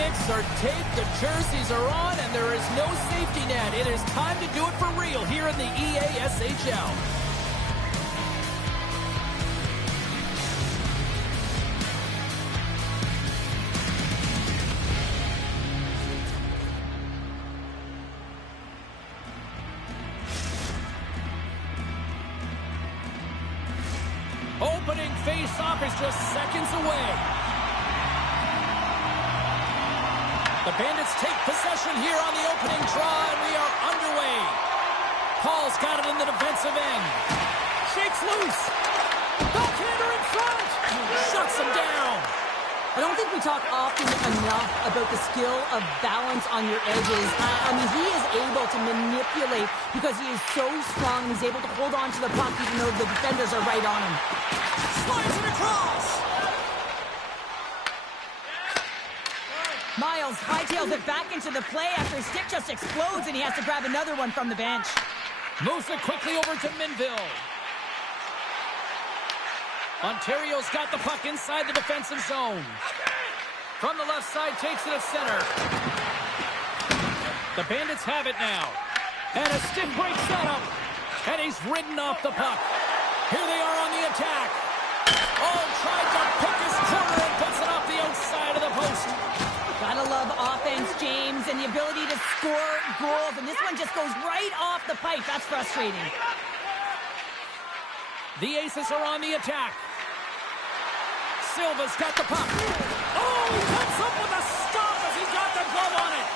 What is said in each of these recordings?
sticks are taped, the jerseys are on, and there is no safety net. It is time to do it for real here in the EASHL. Opening face-off is just seconds away. The Bandits take possession here on the opening draw, and we are underway. Paul's got it in the defensive end. Shakes loose. Backhander in front. Shuts him down. I don't think we talk often enough about the skill of balance on your edges. I mean, he is able to manipulate because he is so strong and he's able to hold on to the puck even though the defenders are right on him. Slides it across. Miles hightails it back into the play after his stick just explodes and he has to grab another one from the bench. Moves it quickly over to Minville. Ontario's got the puck inside the defensive zone. From the left side, takes it at center. The Bandits have it now. And a stiff break setup. And he's ridden off the puck. Here they are on the attack. Oh, tried to pick his corner and puts it off the outside of the post. Gotta love offense, James, and the ability to score goals. And this one just goes right off the pipe. That's frustrating. The Aces are on the attack. Silva's got the puck. Oh, he comes up with a stop as he's got the glove on it.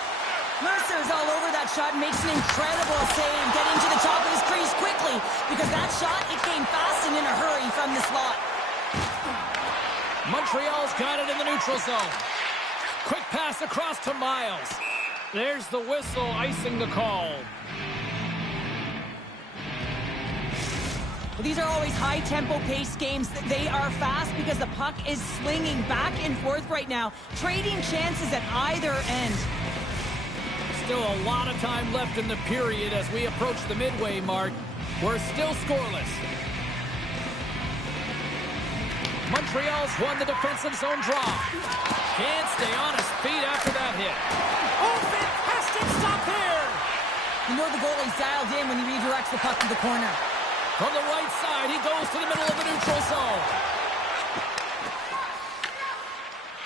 Mercer's all over that shot and makes an incredible save, getting to the top of his crease quickly because that shot, it came fast and in a hurry from the slot. Montreal's got it in the neutral zone. Quick pass across to Miles. There's the whistle, icing the call. These are always high-tempo pace games. They are fast because the puck is swinging back and forth right now, trading chances at either end. Still a lot of time left in the period as we approach the midway mark. We're still scoreless. Montreal's won the defensive zone draw. Can't stay on his feet after that hit. Oh, fantastic stop there! You know the goalie's dialed in when he redirects the puck to the corner. From the right side, he goes to the middle of the neutral zone.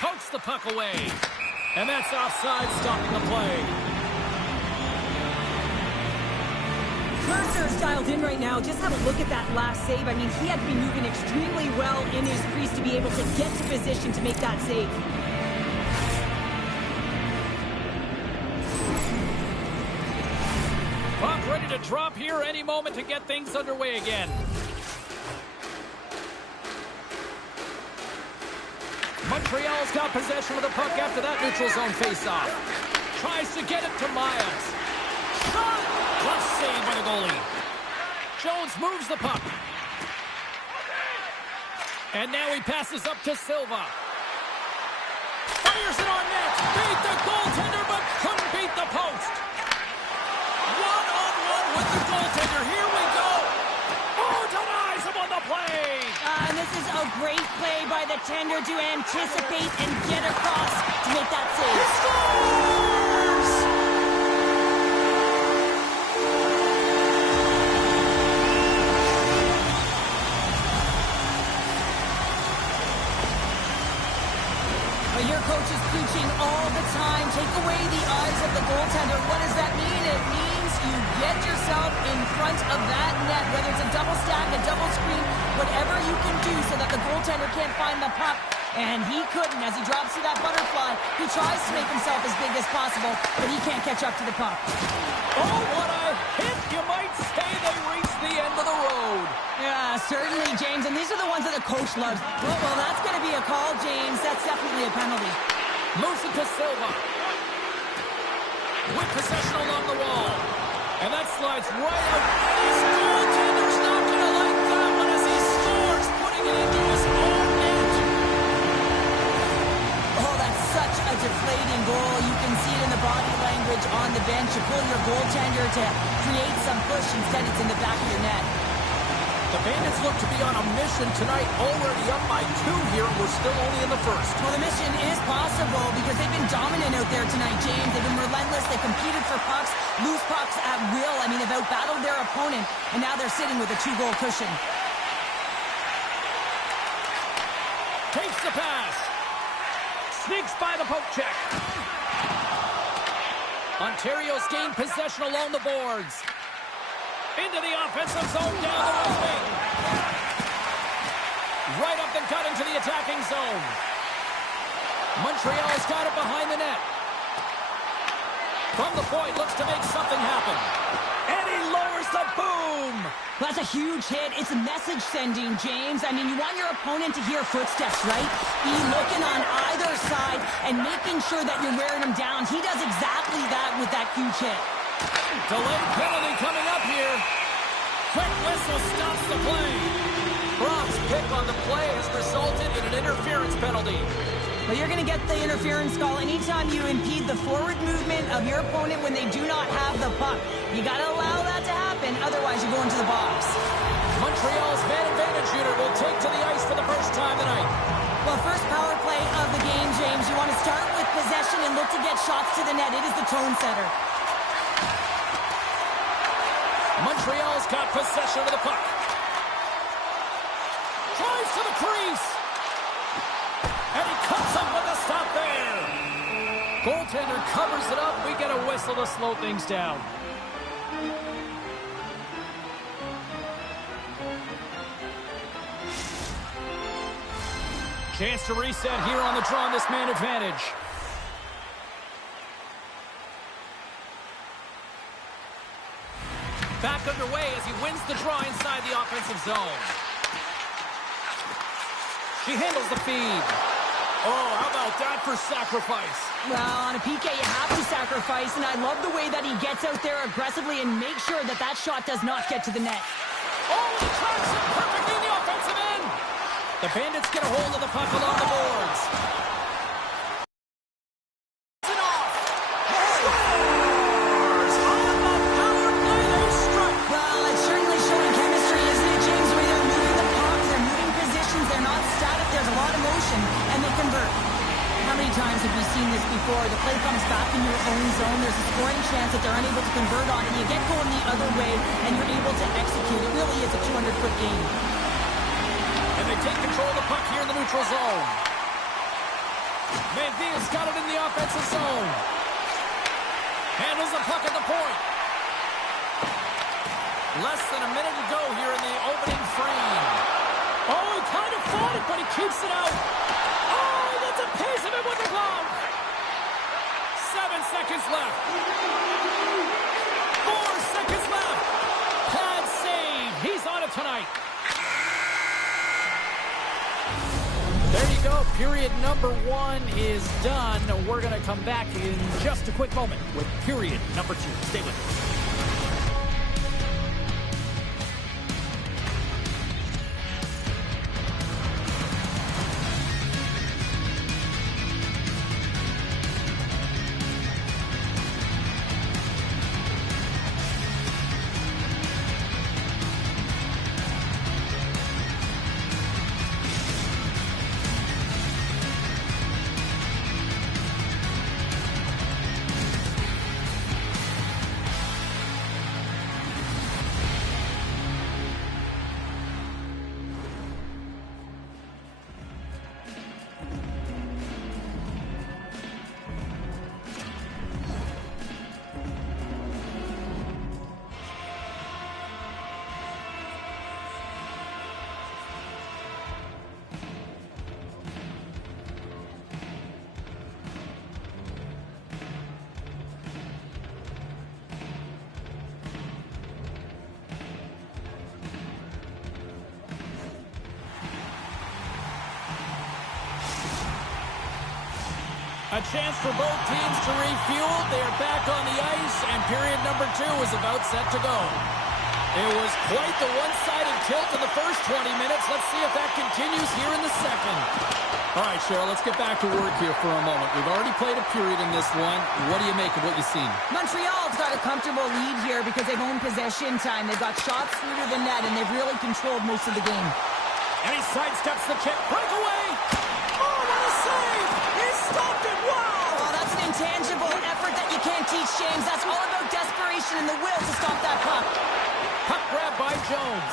Pokes the puck away. And that's offside, stopping the play. Mercer's dialed in right now. Just have a look at that last save. I mean, he had to be moving extremely well in his crease to be able to get to position to make that save. Puck ready to drop here any moment to get things underway again. Montreal's got possession of the puck after that neutral zone faceoff. Tries to get it to Miles. Shot! Clutch save by the goalie. Jones moves the puck. And now he passes up to Silva. Fires it on net. Beat the goaltender, but couldn't beat the post. One-on-one with the goaltender. Here we go. Oh, denies him on the play. And this is a great play by the tender to anticipate and get across to make that save. He scores! Your coach is preaching all the time. Take away the eyes of the goaltender. What does that mean? It means you get yourself in front of that net, whether it's a double stack, a double screen, whatever you can do so that the goaltender can't find the puck. And he couldn't. As he drops to that butterfly, he tries to make himself as big as possible, but he can't catch up to the puck. Oh, what a hit! You might say they reached the end of the road. Yeah, certainly, James. And these are the ones that the coach loves. Well, that's going to be a call, James. That's definitely a penalty. Moves it to Silva. With possession along the wall. And that slides right out. His goaltender's not going to like that one as he scores, putting it into his own net. Oh, that's such a deflating goal. You can see it in the body language on the bench. You pull your goaltender to create some push. Instead, it's in the back of your net. The Bandits look to be on a mission tonight, already up by 2 here, and we're still only in the first. Well, the mission is possible because they've been dominant out there tonight, James. They've been relentless. They've competed for pucks, loose pucks at will. I mean, they've outbattled their opponent, and now they're sitting with a 2-goal cushion. Takes the pass. Sneaks by the poke check. Ontario's gained possession along the boards. Into the offensive zone, down the right wing. Right up the gut into the attacking zone. Montreal's got it behind the net. From the point, looks to make something happen. And he lowers the boom. That's a huge hit. It's a message sending, James. I mean, you want your opponent to hear footsteps, right? Be looking on either side and making sure that you're wearing him down. He does exactly that with that huge hit. Delayed penalty coming up here. Quick whistle stops the play. Brock's pick on the play has resulted in an interference penalty. Well, you're going to get the interference call anytime you impede the forward movement of your opponent when they do not have the puck. You got to allow that to happen, otherwise you go into the box. Montreal's man advantage unit will take to the ice for the first time tonight. Well, first power play of the game, James. You want to start with possession and look to get shots to the net. It is the tone setter. Montreal's got possession of the puck. Drives to the crease. And he cuts up with a stop there. Goaltender covers it up. We get a whistle to slow things down. Chance to reset here on the draw on this man advantage. Back underway as he wins the draw inside the offensive zone. She handles the feed. Oh, how about that for sacrifice? Well, on a PK, you have to sacrifice, and I love the way that he gets out there aggressively and makes sure that that shot does not get to the net. Oh, he tracks it perfectly in the offensive end. The Bandits get a hold of the puck along the boards. It's off. Scores on the power play. They strike. Well, it's certainly showing chemistry, isn't it, James? Where they're moving the puck, they're moving positions, they're not static, there's a lot of motion, and they convert. How many times have we seen this before? The play comes back in your own zone, there's a scoring chance that they're unable to convert on, and you get going the other way, and you're able to execute. It really is a 200-foot game. And they take control of the puck here in the neutral zone. Manvia's got it in the offensive zone. Handles the puck at the point. Less than a minute to go here in the opening frame. Oh, he kind of fought it, but he keeps it out. Oh, he gets a piece of it with the glove. 7 seconds left. 4 seconds left. Pad save. He's on it tonight. There you go. Period number 1 is done. We're going to come back in just a quick moment with period number 2. Stay with us. A chance for both teams to refuel. They are back on the ice, and period number 2 is about set to go. It was quite the one-sided tilt in the first 20 minutes. Let's see if that continues here in the second. All right, Cheryl, let's get back to work here for a moment. We've already played a period in this one. What do you make of what you've seen? Montreal's got a comfortable lead here because they've owned possession time. They've got shots through to the net, and they've really controlled most of the game. And he sidesteps the chip. Breakaway! Oh, what a save! He stopped it! Wow! Oh, that's an intangible effort that you can't teach, James. That's all about desperation and the will to stop that puck. Puck grab by Jones.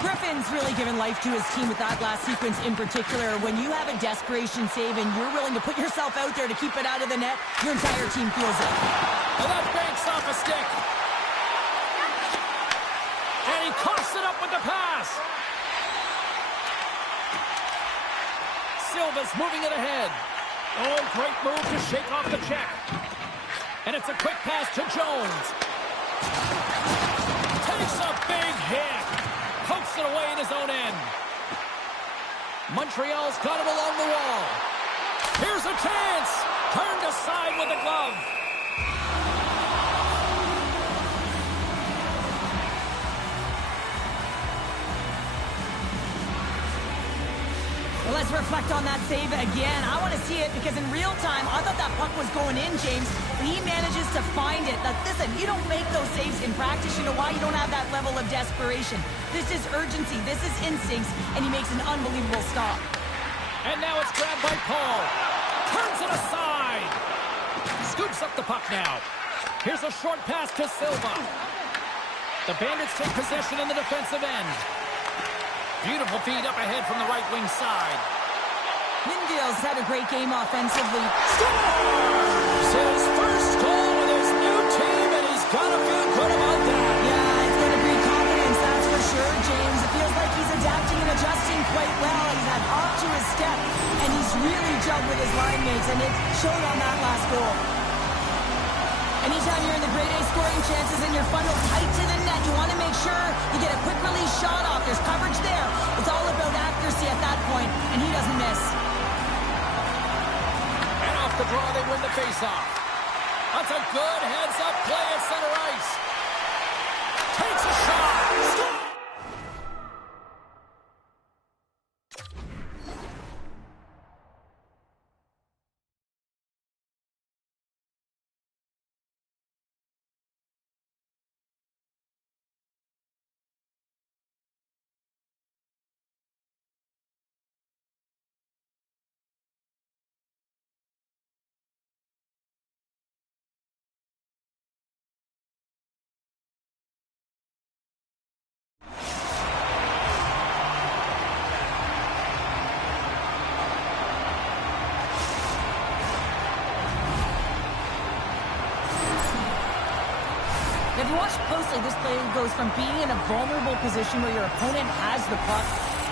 Griffin's really given life to his team with that last sequence in particular. When you have a desperation save and you're willing to put yourself out there to keep it out of the net, your entire team feels it. Oh, that banks off a stick. And he coughs it up with the pass. Silva's moving it ahead. Oh, great move to shake off the check. And it's a quick pass to Jones. Takes a big hit. Pokes it away in his own end. Montreal's got it along the wall. Here's a chance. Turned aside with a glove. Well, let's reflect on that save again. I want to see it because in real time, I thought that puck was going in, James. But he manages to find it. Now, listen, you don't make those saves in practice. You know why? You don't have that level of desperation. This is urgency. This is instincts. And he makes an unbelievable stop. And now it's grabbed by Paul. Turns it aside. Scoops up the puck now. Here's a short pass to Silva. The Bandits take possession in the defensive end. Beautiful feed up ahead from the right wing side. Windale's had a great game offensively. Scores! His first goal with his new team, and he's got to feel good about that. Yeah, it's going to breed confidence, that's for sure, James. It feels like he's adapting and adjusting quite well. He's had off to his step, and he's really jugged with his line mates, and it showed on that last goal. Anytime you're in the grade A scoring chances and you're funneled tight to the net, you want to make sure you get a quick release shot off. There's coverage there. It's all about accuracy at that point, and he doesn't miss. And off the draw, they win the faceoff. That's a good heads-up play at center ice. Takes a shot. Score! If you watch closely, this play goes from being in a vulnerable position where your opponent has the puck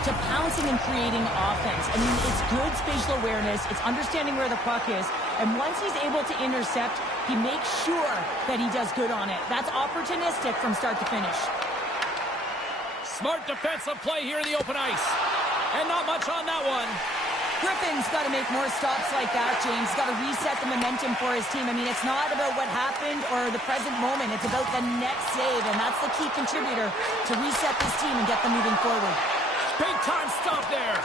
to pouncing and creating offense. I mean, it's good spatial awareness. It's understanding where the puck is. And once he's able to intercept, he makes sure that he does good on it. That's opportunistic from start to finish. Smart defensive play here in the open ice. And not much on that one. Griffin's got to make more stops like that, James. He's got to reset the momentum for his team. I mean, it's not about what happened or the present moment. It's about the next save, and that's the key contributor to reset this team and get them moving forward. Big time stop there.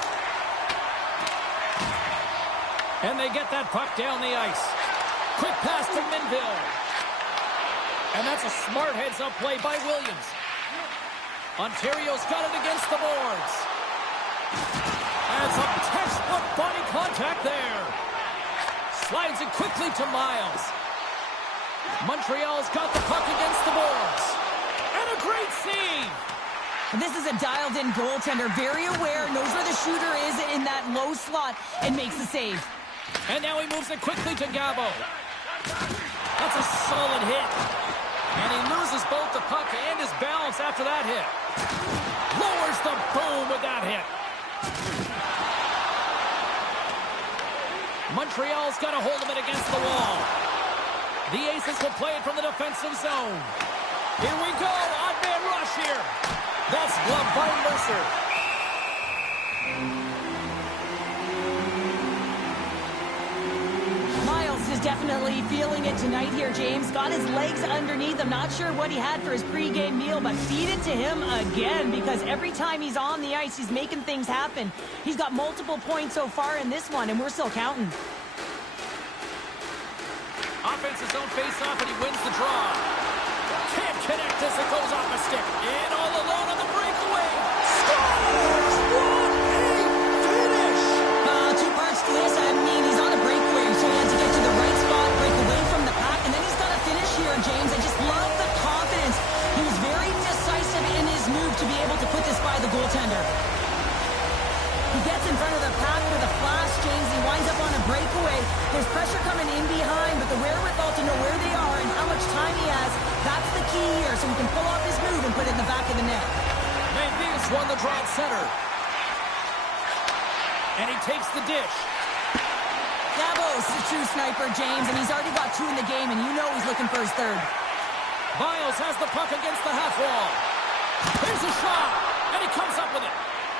And they get that puck down the ice. Quick pass to Minville. And that's a smart heads-up play by Williams. Ontario's got it against the boards. And some textbook body contact there. Slides it quickly to Miles. Montreal's got the puck against the boards. And a great save. And this is a dialed-in goaltender, very aware, knows where the shooter is in that low slot, and makes the save. And now he moves it quickly to Gabo. That's a solid hit. And he loses both the puck and his balance after that hit. Lowers the boom with that hit. Montreal's got a hold of it against the wall. The Aces will play it from the defensive zone. Here we go, odd man rush here. That's gloved by Mercer. Miles is definitely feeling it tonight here, James. Got his legs underneath. I'm not sure what he had for his pregame meal, but feed it to him again, because every time he's on the ice, he's making things happen. He's got multiple points so far in this one, and we're still counting. Offensive zone face-off, and he wins the draw. Can't connect as it goes off a stick. In all alone on the breakaway. Scores! What a finish! Two parts to this. I mean, he's on a breakaway, so he had to get to the right spot, break away from the pack, and then he's got to finish here, James. I just love the confidence. He was very decisive in his move to be able to put this by the goaltender. He gets in front of the pack with a flash, James. He winds up on a breakaway. There's pressure coming in behind, but the wherewithal to know where they are and how much time he has, that's the key here, so he can pull off his move and put it in the back of the net. Matthews won the draw at center. And he takes the dish. Davos is a true sniper, James, and he's already got 2 in the game, and you know he's looking for his third. Miles has the puck against the half wall. There's a shot, and he comes up with it.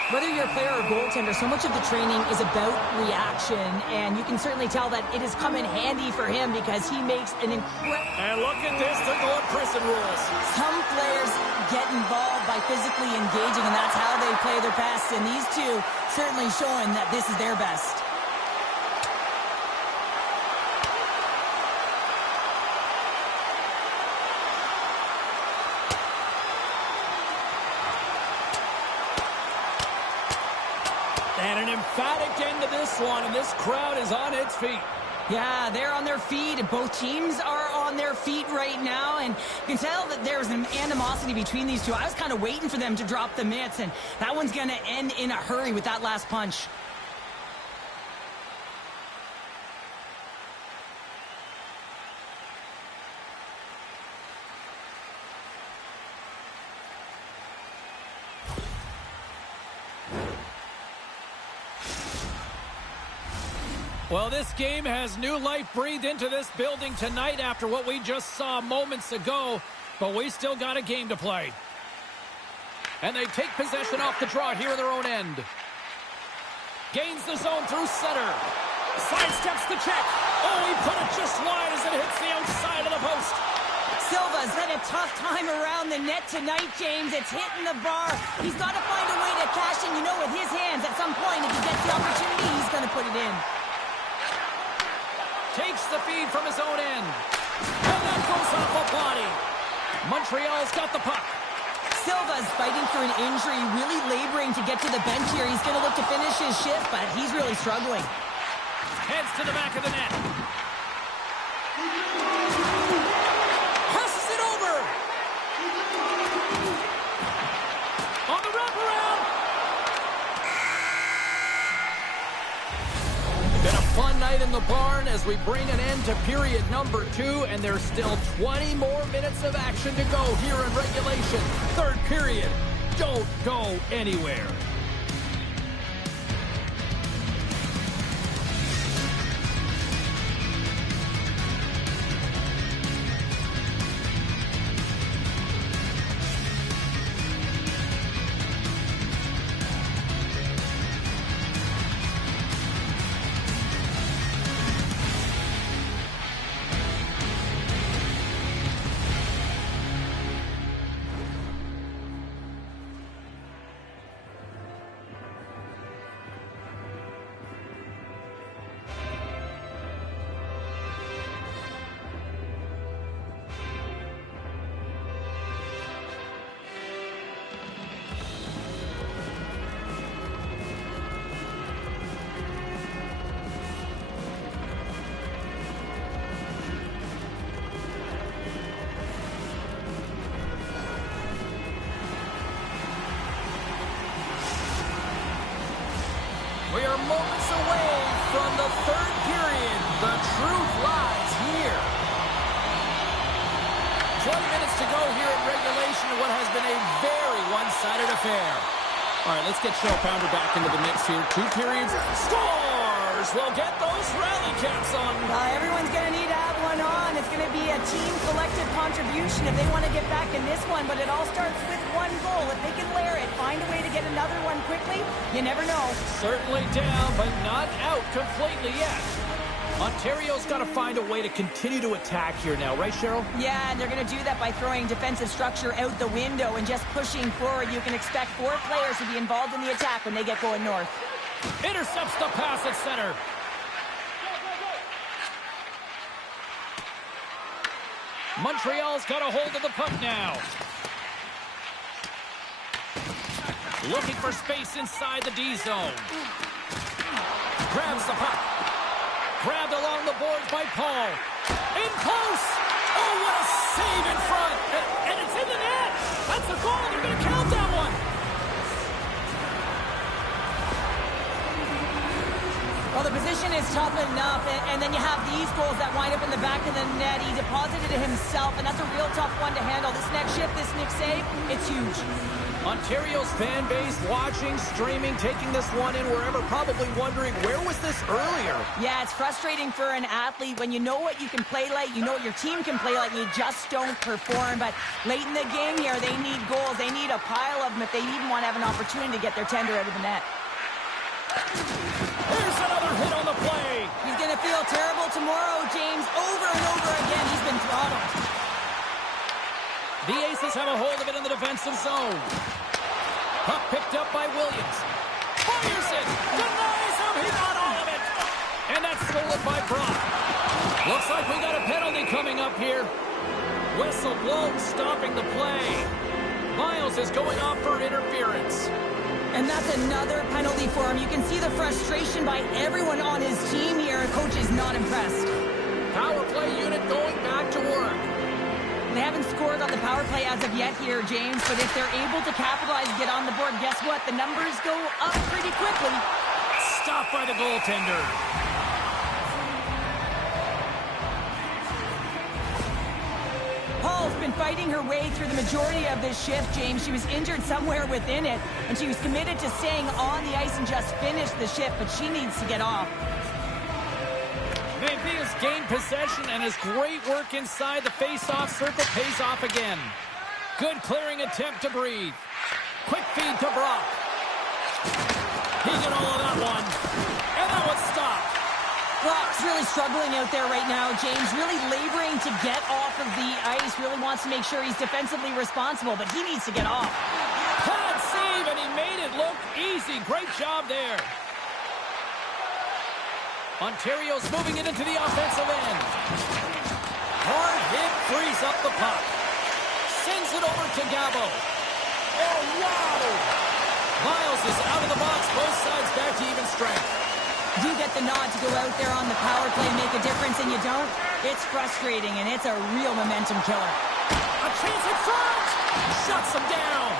Whether you're a player or goaltender, so much of the training is about reaction, and you can certainly tell that it has come in handy for him because he makes an incredible... And look at this, they're going prison rules. Some players get involved by physically engaging, and that's how they play their best, and these two certainly showing that this is their best. And an emphatic end to this one, and this crowd is on its feet. Yeah, they're on their feet. Both teams are on their feet right now, and you can tell that there's an animosity between these two. I was kind of waiting for them to drop the mitts, and that one's going to end in a hurry with that last punch. Well, this game has new life breathed into this building tonight after what we just saw moments ago, but we still got a game to play. And they take possession off the draw here in their own end. Gains the zone through center. Sidesteps the check. Oh, he put it just wide as it hits the outside of the post. Silva's had a tough time around the net tonight, James. It's hitting the bar. He's got to find a way to cash in, with his hands. At some point, if he gets the opportunity, he's going to put it in. Takes the feed from his own end. And that goes off a body. Montreal's got the puck. Silva's fighting for an injury, really laboring to get to the bench here. He's going to look to finish his shift, but he's really struggling. Heads to the back of the net. Passes it over. On the wraparound. Been a fun night in the barn as we bring an end to period number 2, and there's still 20 more minutes of action to go here in regulation. Third period. Don't go anywhere. We are moments away from the third period. The truth lies here. 20 minutes to go here in regulation in what has been a very one-sided affair. All right, let's get Joe Pounder back into the mix here. 2 periods. Scores! We'll get those rally caps on. Everyone's going to need to have one on. It's going to be a team collective contribution if they want to get back in this one, but it all starts with one goal. If they can layer it, find a way to get another one quickly, you never know. Certainly down, but not out completely yet. Ontario's got to find a way to continue to attack here now, right, Cheryl? Yeah, and they're going to do that by throwing defensive structure out the window and just pushing forward. You can expect 4 players to be involved in the attack when they get going north. Intercepts the pass at center. Montreal's got a hold of the puck now. Looking for space inside the D zone. Grabs the puck. Grabbed along the boards by Paul. In close. Oh, what a save in front. And it's in the net. That's a goal. They're going to count that one. Well, the position is tough enough, and then you have these goals that wind up in the back of the net. He deposited it himself, and that's a real tough one to handle. This next shift, this next save, it's huge. Ontario's fan base watching, streaming, taking this one in wherever, probably wondering, where was this earlier? Yeah, it's frustrating for an athlete when you know what you can play like, you know what your team can play like, and you just don't perform. But late in the game here, they need goals. They need a pile of them if they even want to have an opportunity to get their tender out of the net. Here's another hit on the play. He's going to feel terrible tomorrow, James. Over and over again, he's been throttled. The Aces have a hold of it in the defensive zone. Puck picked up by Williams. Fires it. Denies him. He got all of it. And that's stolen by Brock. Looks like we got a penalty coming up here. Whistle blown, stopping the play. Miles is going off for interference. And that's another penalty for him. You can see the frustration by everyone on his team here. Coach is not impressed. Power play unit going back to work. They haven't scored on the power play as of yet here, James, but if they're able to capitalize and get on the board, guess what? The numbers go up pretty quickly. Stopped by the goaltender. Paul's been fighting her way through the majority of this shift, James. She was injured somewhere within it, and she was committed to staying on the ice and just finish the shift, but she needs to get off. Maybe has gained possession, and his great work inside the face-off circle pays off again. Good clearing attempt to breathe. Quick feed to Brock. He got all of that one. And that one's stopped. Brock's really struggling out there right now, James. Really laboring to get off of the ice. Really wants to make sure he's defensively responsible, but he needs to get off. Pad save, and he made it look easy. Great job there. Ontario's moving it into the offensive end. Hard hit, frees up the puck. Sends it over to Gabo. Oh, wow! Miles is out of the box. Both sides back to even strength. You get the nod to go out there on the power play and make a difference, and you don't? It's frustrating, and it's a real momentum killer. A chance in front! Shuts him down.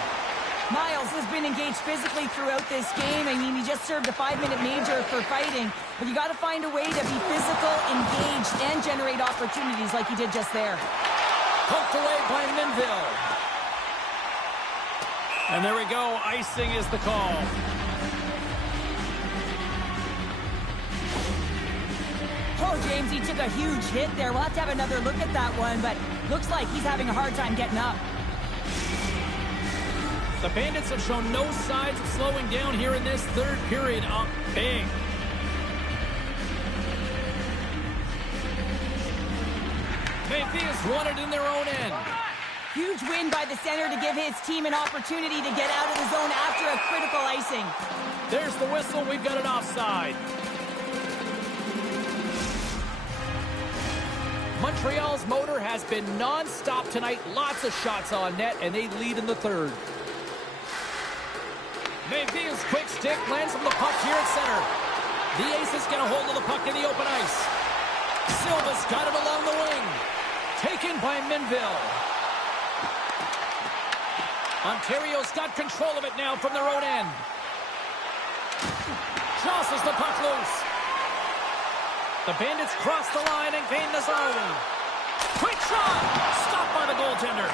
Miles has been engaged physically throughout this game. I mean, he just served a 5-minute major for fighting. But you got to find a way to be physical, engaged, and generate opportunities like he did just there. Poked away by Minville. And there we go. Icing is the call. Oh, James, he took a huge hit there. We'll have to have another look at that one, but looks like he's having a hard time getting up. The Bandits have shown no signs of slowing down here in this third period. Up big. Mayfields won it in their own end. Huge win by the center to give his team an opportunity to get out of the zone after a critical icing. There's the whistle. We've got an offside. Montreal's motor has been non-stop tonight. Lots of shots on net, and they lead in the third. Mayfield's quick stick lands from the puck here at center. The Aces get a hold of the puck in the open ice. Silva's got it along the wing. Taken by Minville. Ontario's got control of it now from their own end. Jostles the puck loose. The Bandits cross the line and gain the zone. Quick shot! Stopped by the goaltender.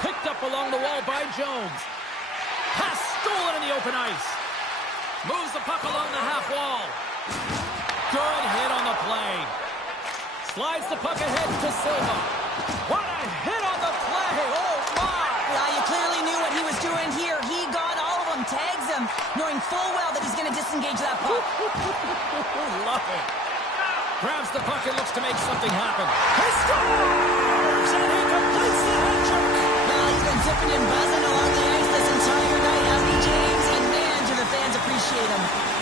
Picked up along the wall by Jones. Pass stolen in the open ice. Moves the puck along the half wall. Good hit on the play. Slides the puck ahead to Silva. What a hit on the play! Oh, my! Yeah, you clearly knew what he was doing here. He got all of them, tags them, knowing full well that he's going to disengage that puck. Love it. Grabs the puck and looks to make something happen. He scores! And he completes the hat trick. Well, he's been tipping and buzzing along the ice this entire night, hasn't he, James? And man, do the fans appreciate him.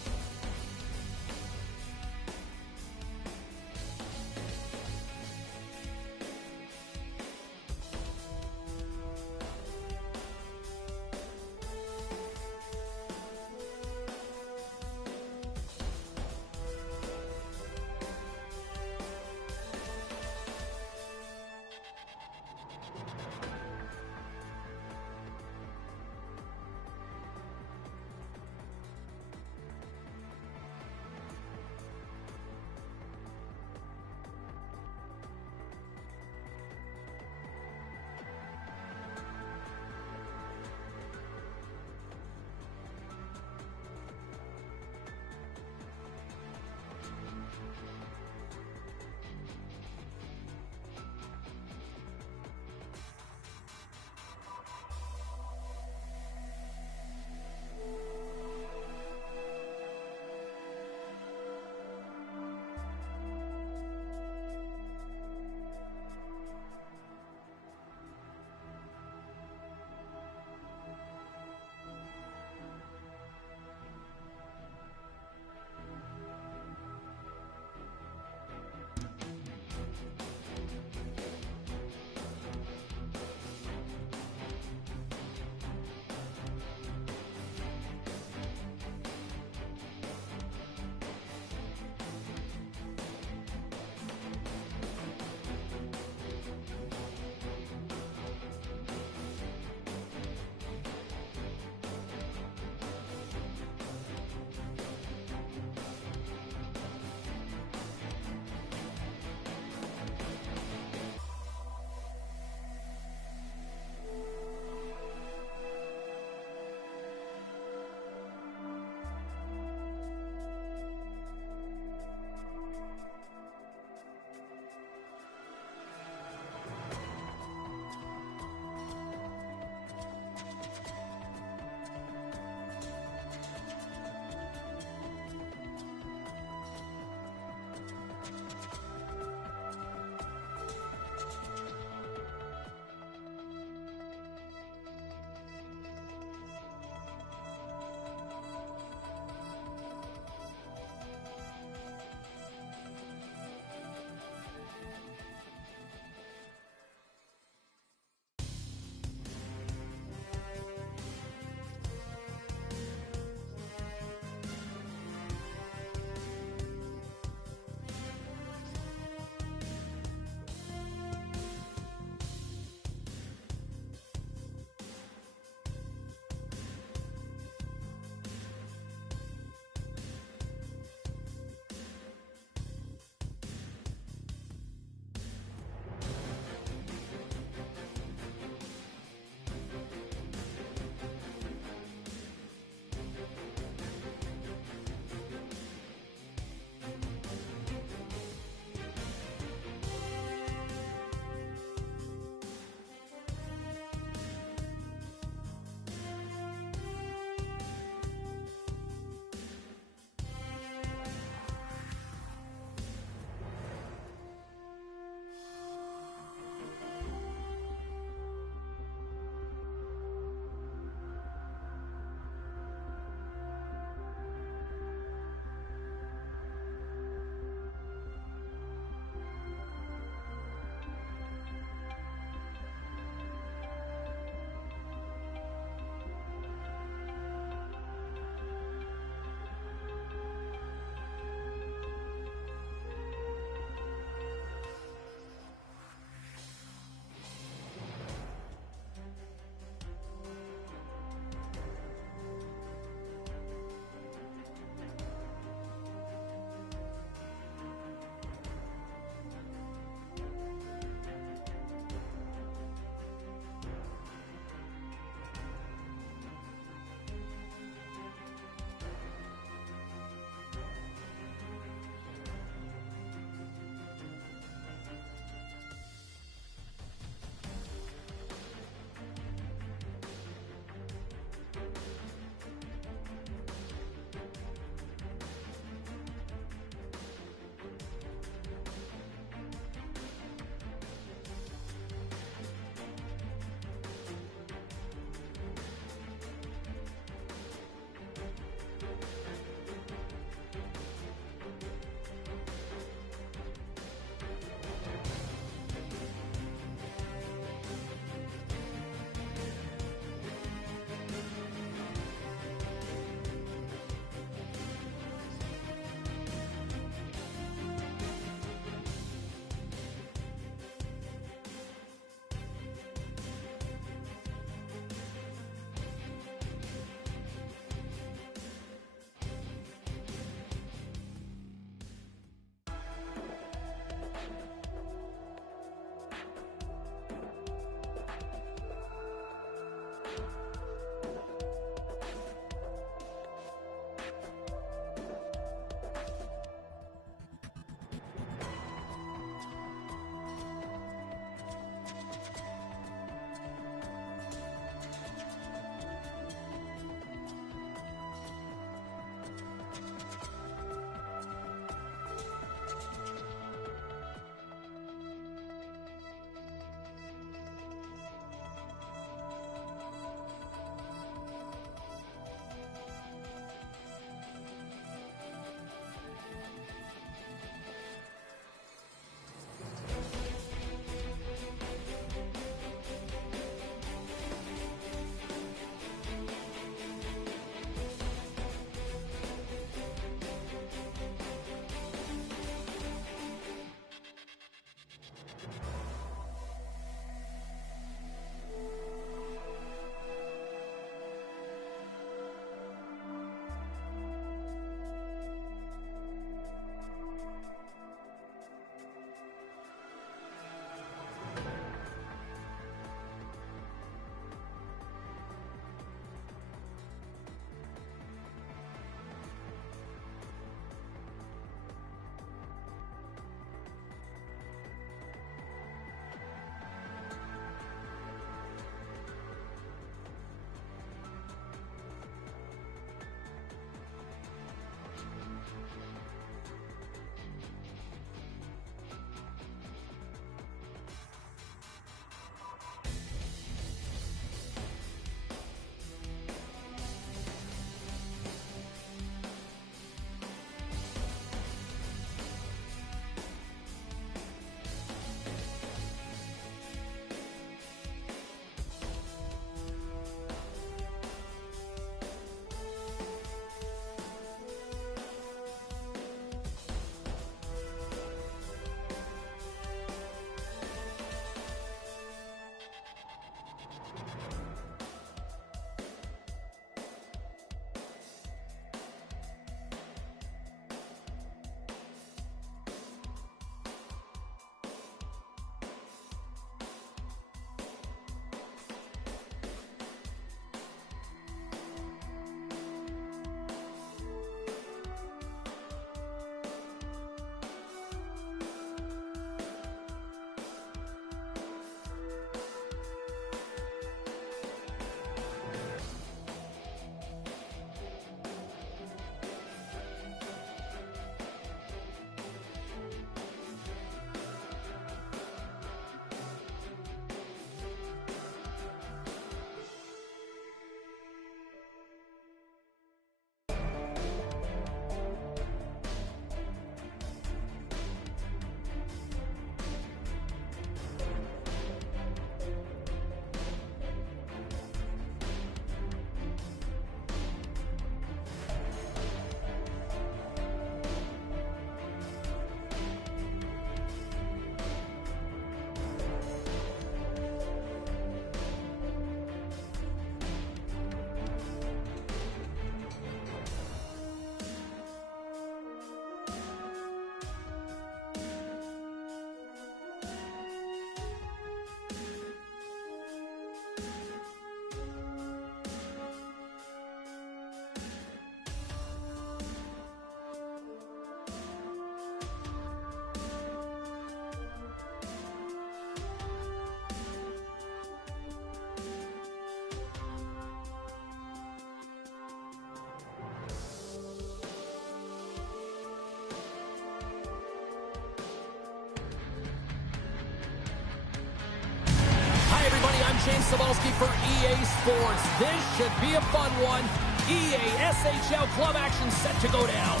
James Cebulski for EA Sports. This should be a fun one. EASHL club action set to go down.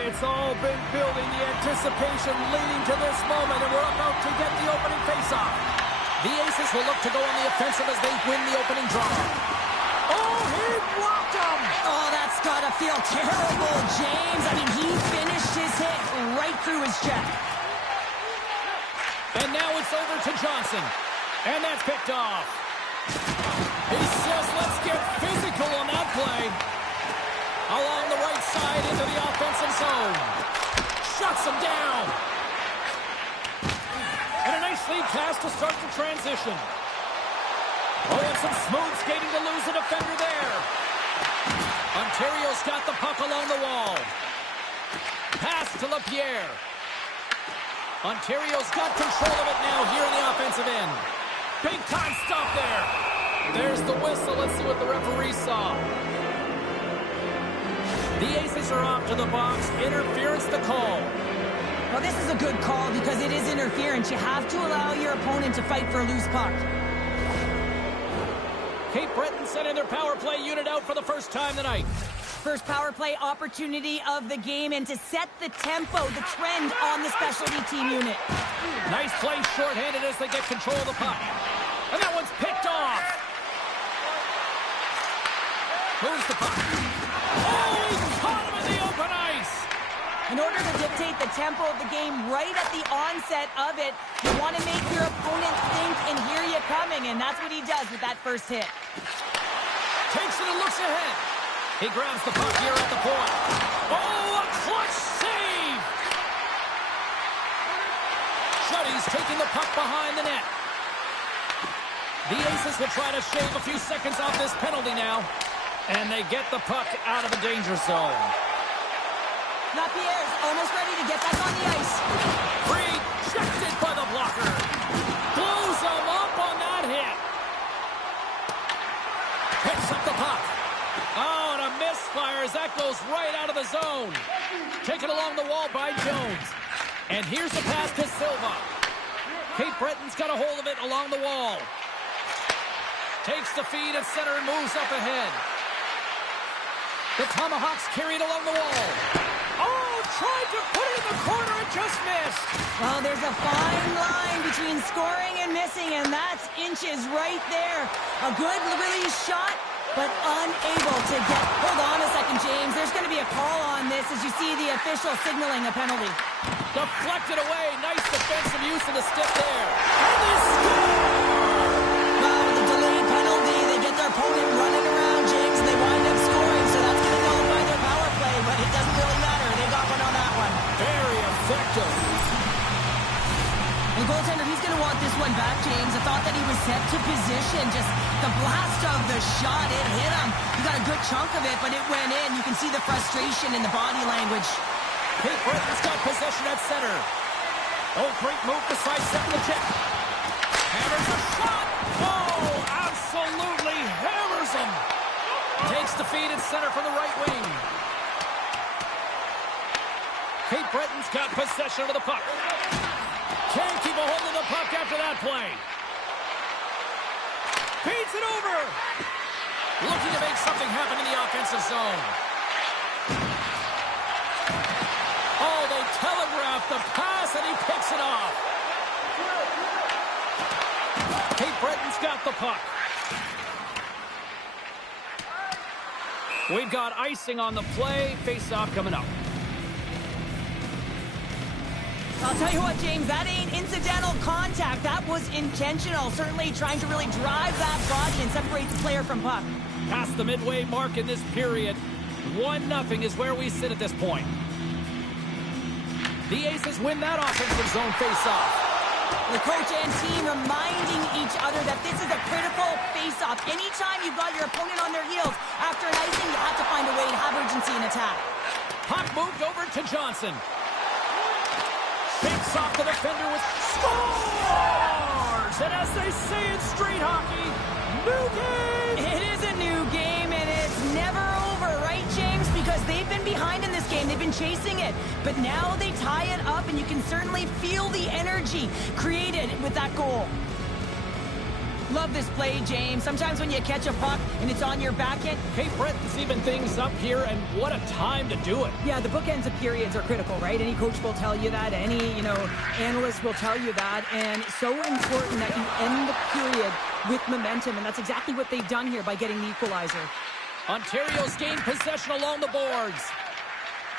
It's all been building, the anticipation leading to this moment, and we're about to get the opening faceoff. The Aces will look to go on the offensive as they win the opening draw. Oh, he blocked him! Oh, that's got to feel terrible, James. I mean, he finished his hit right through his check. And now it's over to Johnson. And that's picked off. He says, let's get physical on that play. Along the right side into the offensive zone. Shuts him down. And a nice lead pass to start the transition. Oh, and some smooth skating to lose a defender there. Ontario's got the puck along the wall. Pass to LaPierre. Ontario's got control of it now here in the offensive end. Big time stop there. There's the whistle. Let's see what the referee saw. The Aces are off to the box. Interference the call. Well, this is a good call because it is interference. You have to allow your opponent to fight for a loose puck. Cape Breton sending their power play unit out for the first time tonight. First power play opportunity of the game, and to set the tempo, the trend on the specialty team unit. Nice play shorthanded as they get control of the puck. And that one's picked off. Moves the puck. Oh, he caught him in the open ice. In order to dictate the tempo of the game right at the onset of it, you want to make your opponent think and hear you coming, and that's what he does with that first hit. Takes it and looks ahead. He grabs the puck here at the point. Oh, a clutch save! Shuddy's taking the puck behind the net. The Aces will try to shave a few seconds off this penalty now. And they get the puck out of the danger zone. LaPierre's almost ready to get back on the ice. Rejected by the blocker. Blows him up on that hit. Picks up the puck. Oh, and a misfire as that goes right out of the zone. Taken along the wall by Jones. And here's the pass to Silva. Cape Breton's got a hold of it along the wall. Takes the feed at center and moves up ahead. The Tomahawks carry it along the wall. Oh, tried to put it in the corner and just missed. Well, there's a fine line between scoring and missing, and that's inches right there. A good release shot, but unable to get... Hold on a second, James. There's going to be a call on this as you see the official signaling a penalty. Deflected away. Nice defensive use of the stick there. And they score! Well, with the delayed penalty, they get their opponent running around, James, and they wind up scoring, so that's going to nullify their power play, but it doesn't really matter. They got one on that one. Very effective. The goaltender, he's going to want this one back, James. I thought that he was set to position. Just the blast of the shot, it hit him. He got a good chunk of it, but it went in. You can see the frustration in the body language. Cape Breton's got possession at center. Oh, great move to sidestep the check. Hammers a shot. Oh, absolutely hammers him. Takes the feed at center from the right wing. Cape Breton's got possession of the puck. Can't keep a hold of the puck after that play. Feeds it over. Looking to make something happen in the offensive zone. Oh, they telegraphed the pass, and he picks it off. Cape Breton's got the puck. We've got icing on the play. Face-off coming up. I'll tell you what, James, that ain't incidental contact. That was intentional. Certainly trying to really drive that body and separate the player from puck. Past the midway mark in this period. 1-0 is where we sit at this point. The Aces win that offensive zone face-off. The coach and team reminding each other that this is a critical face-off. Anytime you've got your opponent on their heels after an icing, you have to find a way to have urgency in attack. Puck moved over to Johnson. Shakes off the defender with scores! And as they say in street hockey, new game! It is a new game, and it's never over, right, James? Because they've been behind in this game. They've been chasing it. But now they tie it up, and you can certainly feel the energy created with that goal. Love this play, James. Sometimes when you catch a puck and it's on your backhand. Hey, Brett, it's even things up here, and what a time to do it. Yeah, the bookends of periods are critical, right? Any coach will tell you that. Any, analyst will tell you that. And it's so important that you end the period with momentum, and that's exactly what they've done here by getting the equalizer. Ontario's gained possession along the boards.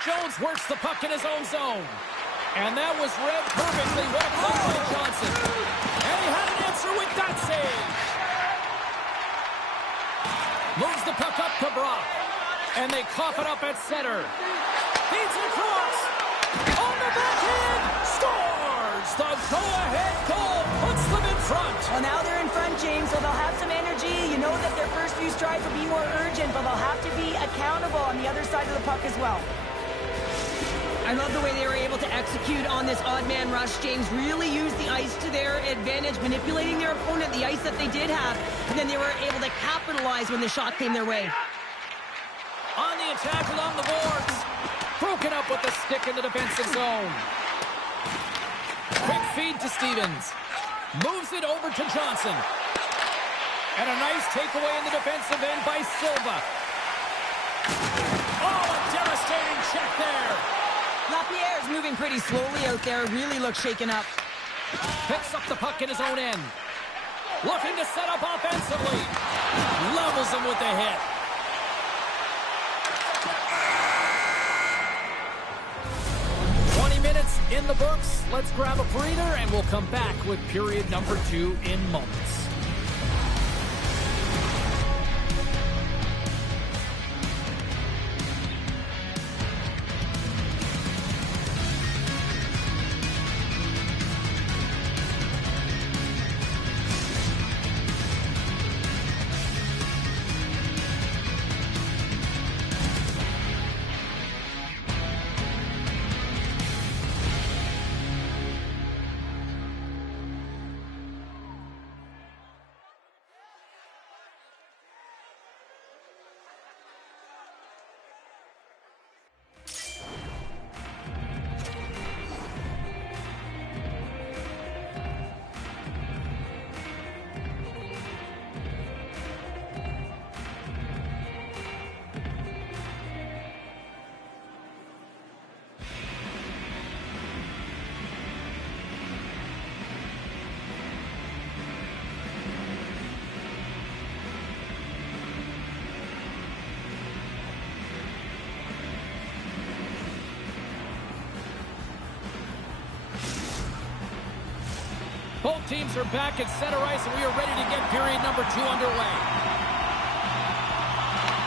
Jones works the puck in his own zone. And that was read perfectly. What a play by Johnson. And he had an answer with that save. Moves the puck up to Brock. And they cough it up at center. Feeds it across. On the backhand. Scores! The go-ahead goal puts them in front. Well, now they're in front, James, so they'll have some energy. You know that their first few strides will be more urgent, but they'll have to be accountable on the other side of the puck as well. I love the way they were able to execute on this odd man rush. James really used the ice to their advantage, manipulating their opponent, the ice that they did have, and then they were able to capitalize when the shot came their way. On the attack along the boards. Broken up with the stick in the defensive zone. Quick feed to Stevens. Moves it over to Johnson. And a nice takeaway in the defensive end by Silva. Oh, a devastating check there. Lapierre's moving pretty slowly out there. Really looks shaken up. Picks up the puck in his own end. Looking to set up offensively. Levels him with the hit. Minutes in the books. Let's grab a breather, and we'll come back with period number 2 in moments. Both teams are back at center ice, and we are ready to get period number 2 underway.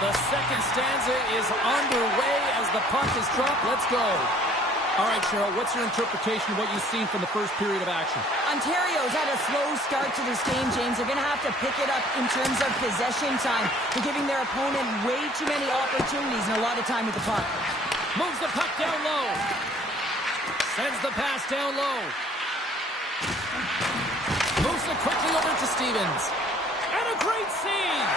The second stanza is underway as the puck is dropped. Let's go. All right, Cheryl, what's your interpretation of what you've seen from the first period of action? Ontario's had a slow start to this game, James. They're going to have to pick it up in terms of possession time. They're giving their opponent way too many opportunities and a lot of time with the puck. Moves the puck down low. Sends the pass down low. Moves it quickly over to Stevens. And a great save.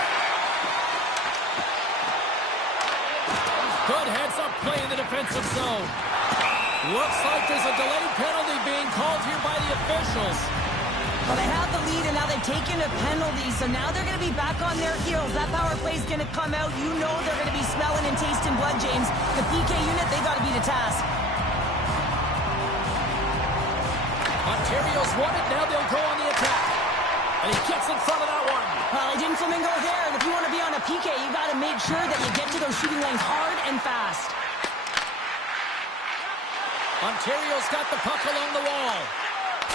Good heads-up play in the defensive zone. Looks like there's a delayed penalty being called here by the officials. Well, they have the lead, and now they've taken a penalty, so now they're going to be back on their heels. That power play is going to come out. You know they're going to be smelling and tasting blood, James. The PK unit, they got to be the task. Ontario's won it. Now they'll go on the attack. And he gets in front of that one. Well, he didn't flamingo there, and if you want to be on a PK, you got to make sure that you get to those shooting lanes hard and fast. Ontario's got the puck along the wall.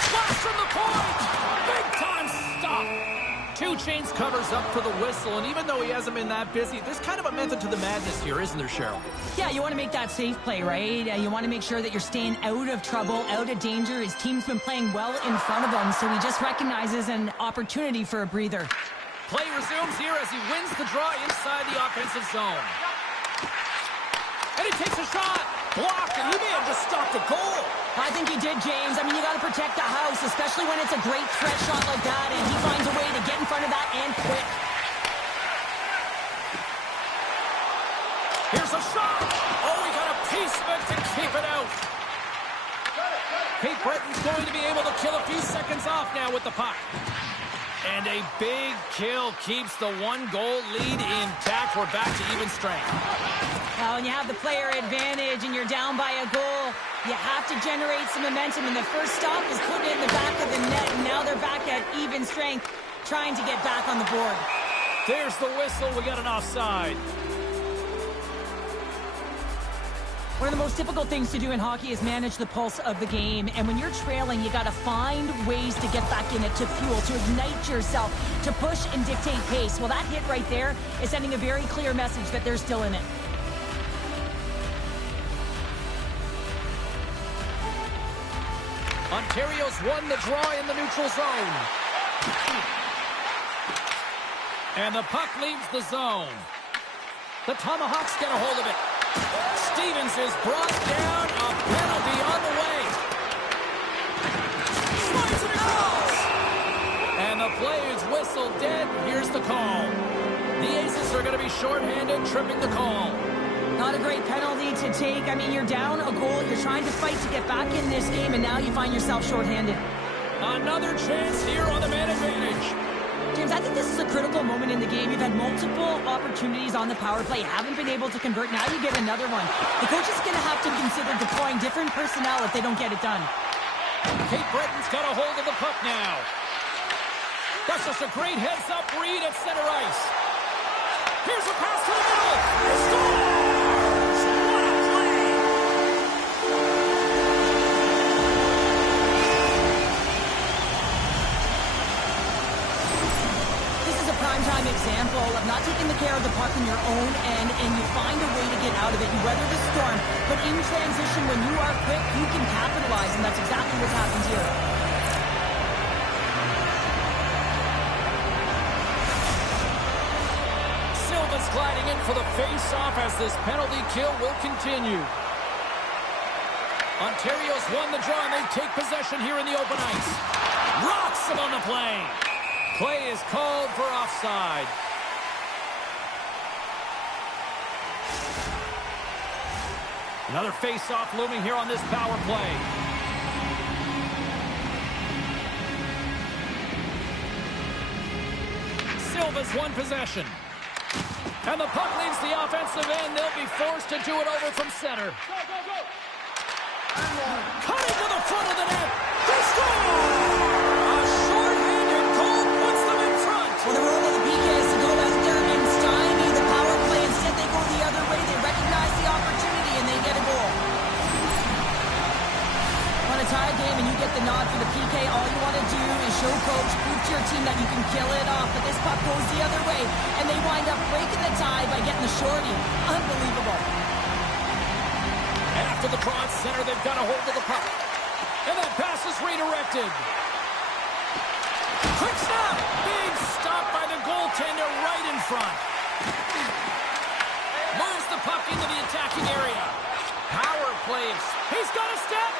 Flash from the point! Big time stop! 2 Chainz covers up for the whistle, and even though he hasn't been that busy, there's kind of a method to the madness here, isn't there, Cheryl? Yeah, you want to make that safe play, right? You want to make sure that you're staying out of trouble, out of danger. His team's been playing well in front of him, so he just recognizes an opportunity for a breather. Play resumes here as he wins the draw inside the offensive zone. And he takes a shot. Blocked, and he may have just stopped a goal. I think he did, James. I mean, you got to protect the house, especially when it's a great threat shot like that, and he finds a way to get in front of that and quick. Here's a shot. Oh, he got a piece of it to keep it out. Cape Breton's going to be able to kill a few seconds off now with the puck. And a big kill keeps the one-goal lead intact. We're back to even strength. Well, when you have the player advantage and you're down by a goal, you have to generate some momentum. And the first stop is putting it in the back of the net. And now they're back at even strength, trying to get back on the board. There's the whistle. We got an offside. One of the most difficult things to do in hockey is manage the pulse of the game. And when you're trailing, you got to find ways to get back in it, to fuel, to ignite yourself, to push and dictate pace. Well, that hit right there is sending a very clear message that they're still in it. Ontario's won the draw in the neutral zone. And the puck leaves the zone. The Tomahawks get a hold of it. Stevens is brought down. A penalty on the way. Slides it across. And the play is whistled dead. Here's the call. The Aces are going to be shorthanded, tripping the call. Not a great penalty to take. I mean, you're down a goal. You're trying to fight to get back in this game, and now you find yourself shorthanded. Another chance here on the man advantage. James, I think this is a critical moment in the game. You've had multiple opportunities on the power play, haven't been able to convert. Now you get another one. The coach is going to have to consider deploying different personnel if they don't get it done. Cape Breton's got a hold of the puck now. That's just a great heads-up read at center ice. Here's a pass to the middle. He scores! What a play! This is a primetime example of not taking the care of the puck in your own end, and you find a way to get out of it. You weather the storm, but in transition, when you are quick, you can capitalize, and that's exactly what's happened here. Silva's gliding in for the face-off as this penalty kill will continue. Ontario's won the draw, and they take possession here in the open ice. Rocks him on the play. Play is called for offside. Another face-off looming here on this power play. Silva's won possession. And the puck leaves the offensive end. They'll be forced to do it over from center. Cutting to the front of the net. They score! A short-handed goal puts them in front. Well, the role of the PK is to go out there and stymie the power play. Instead, they go the other way. They recognize the opportunity, and they get a goal. On a tie game and you get the nod for the PK, all you want to do is show coach, prove to your team that you can kill it off. But this puck goes the other way, and they wind up breaking the tie by getting the shorty. Unbelievable. After the draw at center, they've got a hold of the puck. And that pass is redirected. Quick snap! Big stop by the goaltender right in front. Moves the puck into the attacking area. Power plays. He's got a step.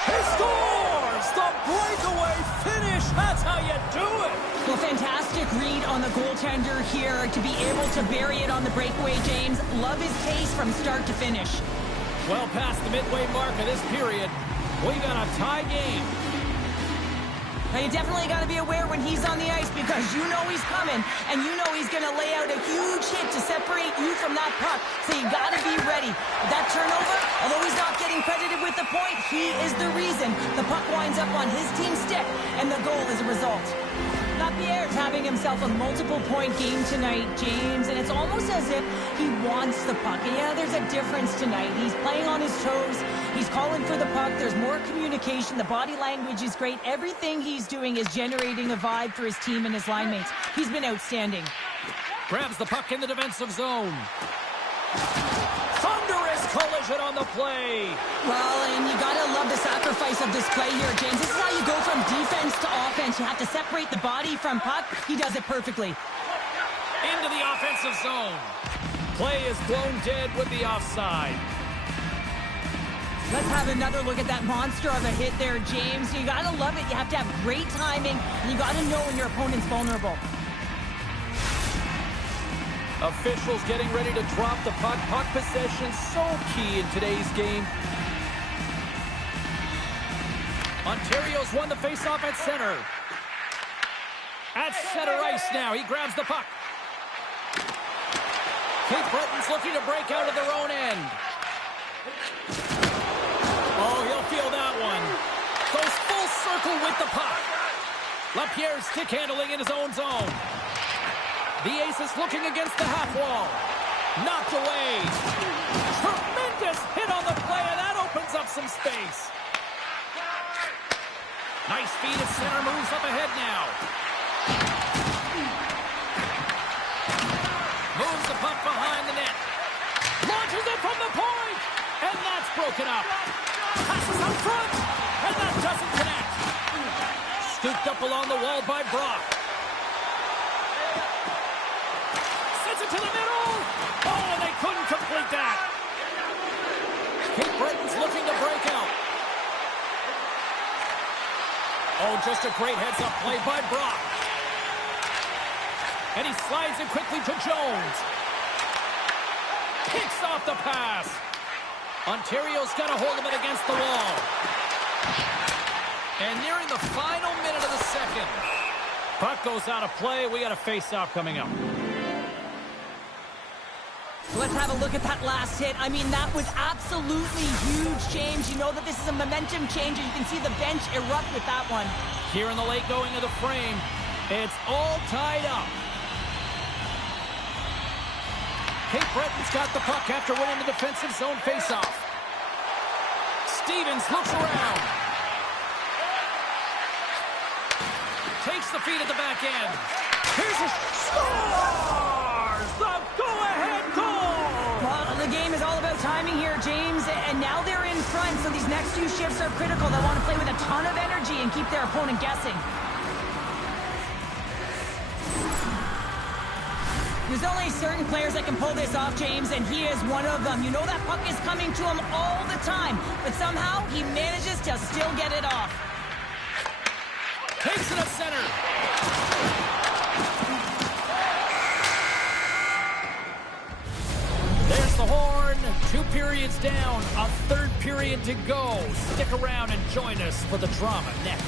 He scores! The breakaway finish! That's how you do it! Well, fantastic read on the goaltender here to be able to bury it on the breakaway, James. Love his pace from start to finish. Well past the midway mark of this period, we've got a tie game. Now, you definitely got to be aware when he's on the ice because you know he's coming, and you know he's going to lay out a huge hit to separate you from that puck, so you got to be ready. That turnover, although he's not getting credited with the point, he is the reason the puck winds up on his team's stick, and the goal is a result. Lapierre's having himself a multiple-point game tonight, James, and it's almost as if he wants the puck. And yeah, there's a difference tonight. He's playing on his toes. He's calling for the puck. There's more communication. The body language is great. Everything he's doing is generating a vibe for his team and his line mates. He's been outstanding. Grabs the puck in the defensive zone. Thunderous collision on the play. Well, and you got to love the sacrifice of this play here, James. This is how you go from defense to offense. You have to separate the body from puck. He does it perfectly. Into the offensive zone. Play is blown dead with the offside. Let's have another look at that monster of a hit there, James. You gotta love it. You have to have great timing, and you gotta know when your opponent's vulnerable. Officials getting ready to drop the puck. Puck possession so key in today's game. Ontario's won the faceoff at center. At center ice now. He grabs the puck. Cape Breton's looking to break out of their own end. Oh, he'll feel that one. Goes full circle with the puck. LaPierre's stick handling in his own zone. The Aces looking against the half wall. Knocked away. Tremendous hit on the play, and that opens up some space. Nice feed at center, moves up ahead now. Moves the puck behind the net. Launches it from the point, and that's broken up. Passes out front, and that doesn't connect. Scooped up along the wall by Brock. Sends it to the middle. Oh, and they couldn't complete that. Cape Breton's looking to break out. Oh, just a great heads-up play by Brock. And he slides it quickly to Jones. Kicks off the pass. Ontario's got a hold of it against the wall. And nearing the final minute of the second. Puck goes out of play. We got a face-off coming up. Let's have a look at that last hit. I mean, that was absolutely huge, James. You know that this is a momentum changer. You can see the bench erupt with that one. Here in the late going of the frame, it's all tied up. Cape Breton's got the puck after winning the defensive zone faceoff. Stevens looks around. Takes the feed at the back end. Here's a scores! The go-ahead goal! Well, the game is all about timing here, James, and now they're in front, so these next few shifts are critical. They want to play with a ton of energy and keep their opponent guessing. There's only certain players that can pull this off, James, and he is one of them. You know that puck is coming to him all the time, but somehow he manages to still get it off. Takes it at center. There's the horn. 2 periods down. A third period to go. Stick around and join us for the drama next.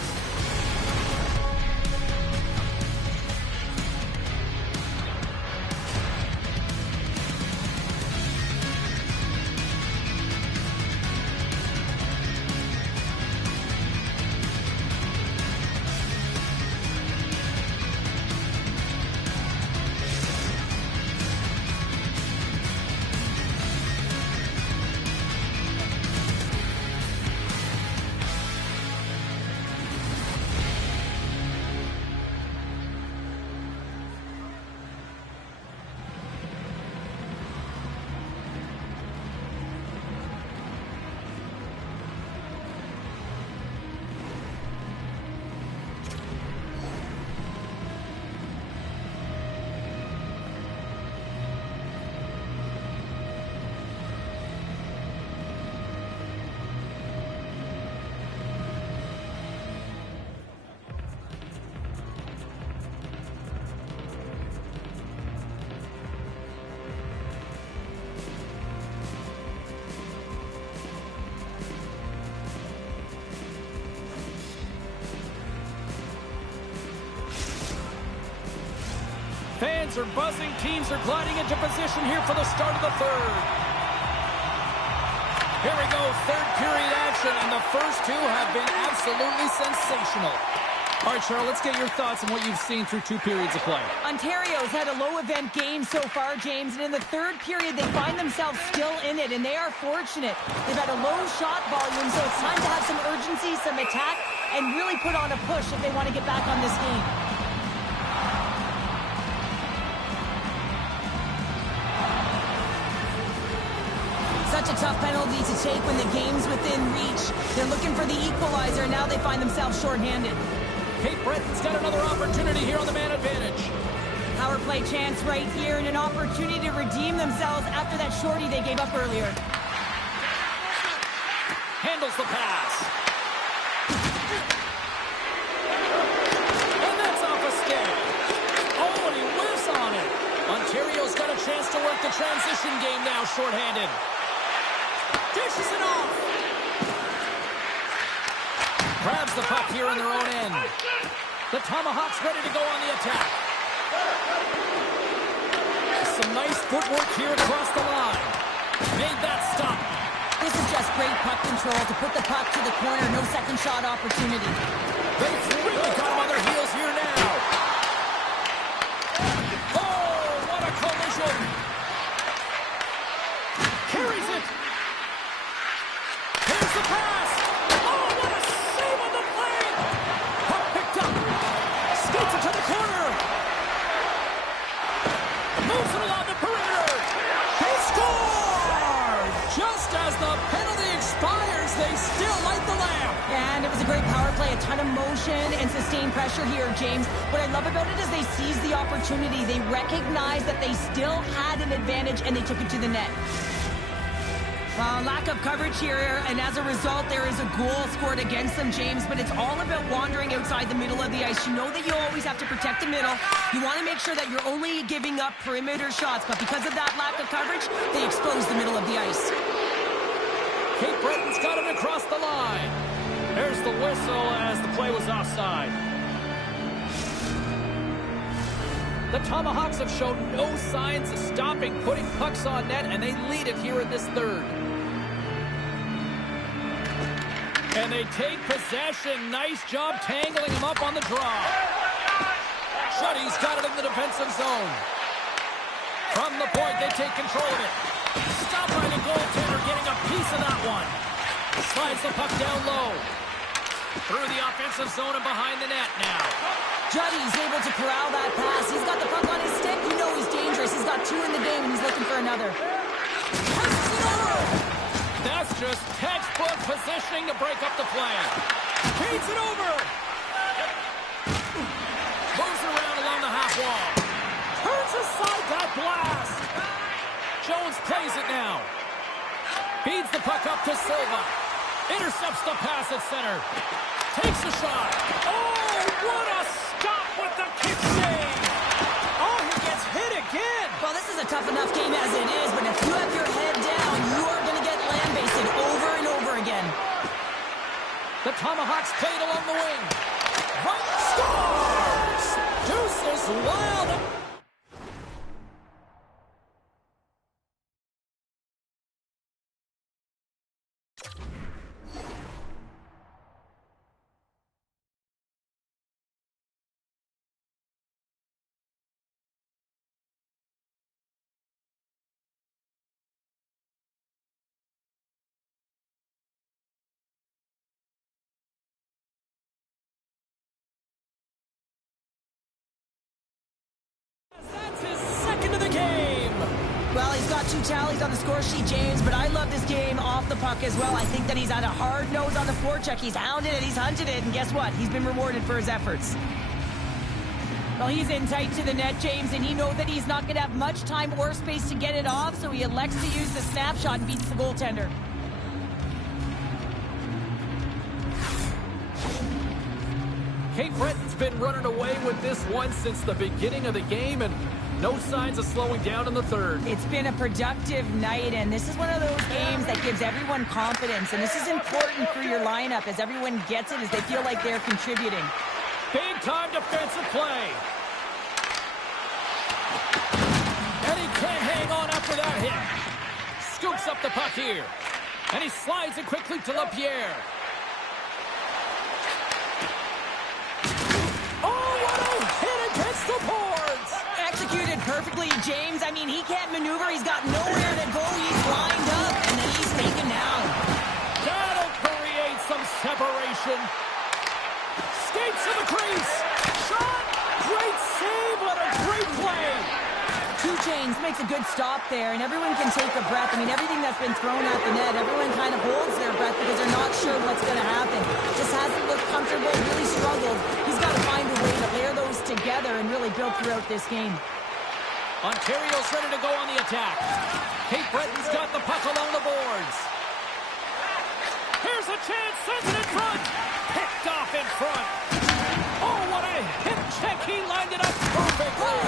Fans are buzzing. Teams are gliding into position here for the start of the third. Here we go, third period action, and the first two have been absolutely sensational. All right, Cheryl, let's get your thoughts on what you've seen through 2 periods of play. Ontario's had a low-event game so far, James, and in the third period, they find themselves still in it, and they are fortunate. They've had a low shot volume, so it's time to have some urgency, some attack, and really put on a push if they want to get back on this game. Such a tough penalty to take when the game's within reach. They're looking for the equalizer, and now they find themselves shorthanded. Cape Breton's got another opportunity here on the man advantage. power play chance right here and an opportunity to redeem themselves after that shorty they gave up earlier. Handles the pass. And that's off a stick. Oh, and he whiffs on it. Ontario's got a chance to work the transition game now, shorthanded. Dishes it off. Grabs the puck here in their own end. The Tomahawks ready to go on the attack. Some nice footwork here across the line. Made that stop. This is just great puck control to put the puck to the corner. No second shot opportunity. They've really got them on their heels here now. Oh, what a collision. Carries it. Here's the pass. Oh, what a save on the play. Puck picked up. Skates it to the corner. Moves it along the perimeter. He scores! Just as the penalty expires, they still light the lamp. And it was a great power play, a ton of motion and sustained pressure here, James. What I love about it is they seized the opportunity. They recognized that they still had an advantage, and they took it to the net. Lack of coverage here, and as a result, there is a goal scored against them, James, but it's all about wandering outside the middle of the ice. You know that you always have to protect the middle. You want to make sure that you're only giving up perimeter shots, but because of that lack of coverage, they expose the middle of the ice. Cape Breton's got it across the line. There's the whistle as the play was offside. The Tomahawks have shown no signs of stopping putting pucks on net, and they lead it here in this third. And they take possession. Nice job tangling him up on the draw. Shuddy's got it in the defensive zone. From the point, they take control of it. Stopped by the goaltender, getting a piece of that one. Slides the puck down low. Through the offensive zone and behind the net now. Juddy's able to corral that pass. He's got the puck on his stick. You know he's dangerous. He's got two in the game, and he's looking for another. Passes it over. That's just textbook positioning to break up the play. Feeds it over. Moves around along the half wall. Turns aside that blast. Jones plays it now. Feeds the puck up to Silva. Intercepts the pass at center. Takes a shot. Oh, what a stop with the kick save. Oh, he gets hit again. Well, this is a tough enough game as it is, but if you have your head down, you are going to get lambasted over and over again. The Tomahawks played along the wing. Right, scores! Deuces wild. Well, he's got 2 tallies on the score sheet, James, but I love this game off the puck as well. I think that he's had a hard nose on the forecheck. He's hounded it, he's hunted it, and guess what? He's been rewarded for his efforts. Well, he's in tight to the net, James, and he knows that he's not going to have much time or space to get it off, so he elects to use the snapshot and beats the goaltender. Cape Breton's been running away with this one since the beginning of the game, and no signs of slowing down in the third. It's been a productive night, and this is one of those games that gives everyone confidence, and this is important for your lineup as everyone gets it, as they feel like they're contributing. Big-time defensive play. And he can't hang on after that hit. Scoops up the puck here. And he slides it quickly to LaPierre. Oh, what a hit against the boards! Executed perfectly, James. I mean, he can't maneuver. He's got nowhere to go. He's lined up, and then he's taken down. That'll create some separation. Skates to the crease. Shot. Great save. What a great play. 2 James makes a good stop there, and everyone can take a breath. I mean, everything that's been thrown at the net, everyone kind of holds their breath because they're not sure what's going to happen. Just hasn't looked comfortable, really struggled. He's got to find a way to layer those together and really build throughout this game. Ontario's ready to go on the attack. Cape Breton's got the puck along the boards. Here's a chance, sends it in front. Picked off in front. Oh, what a hip check. He lined it up perfectly.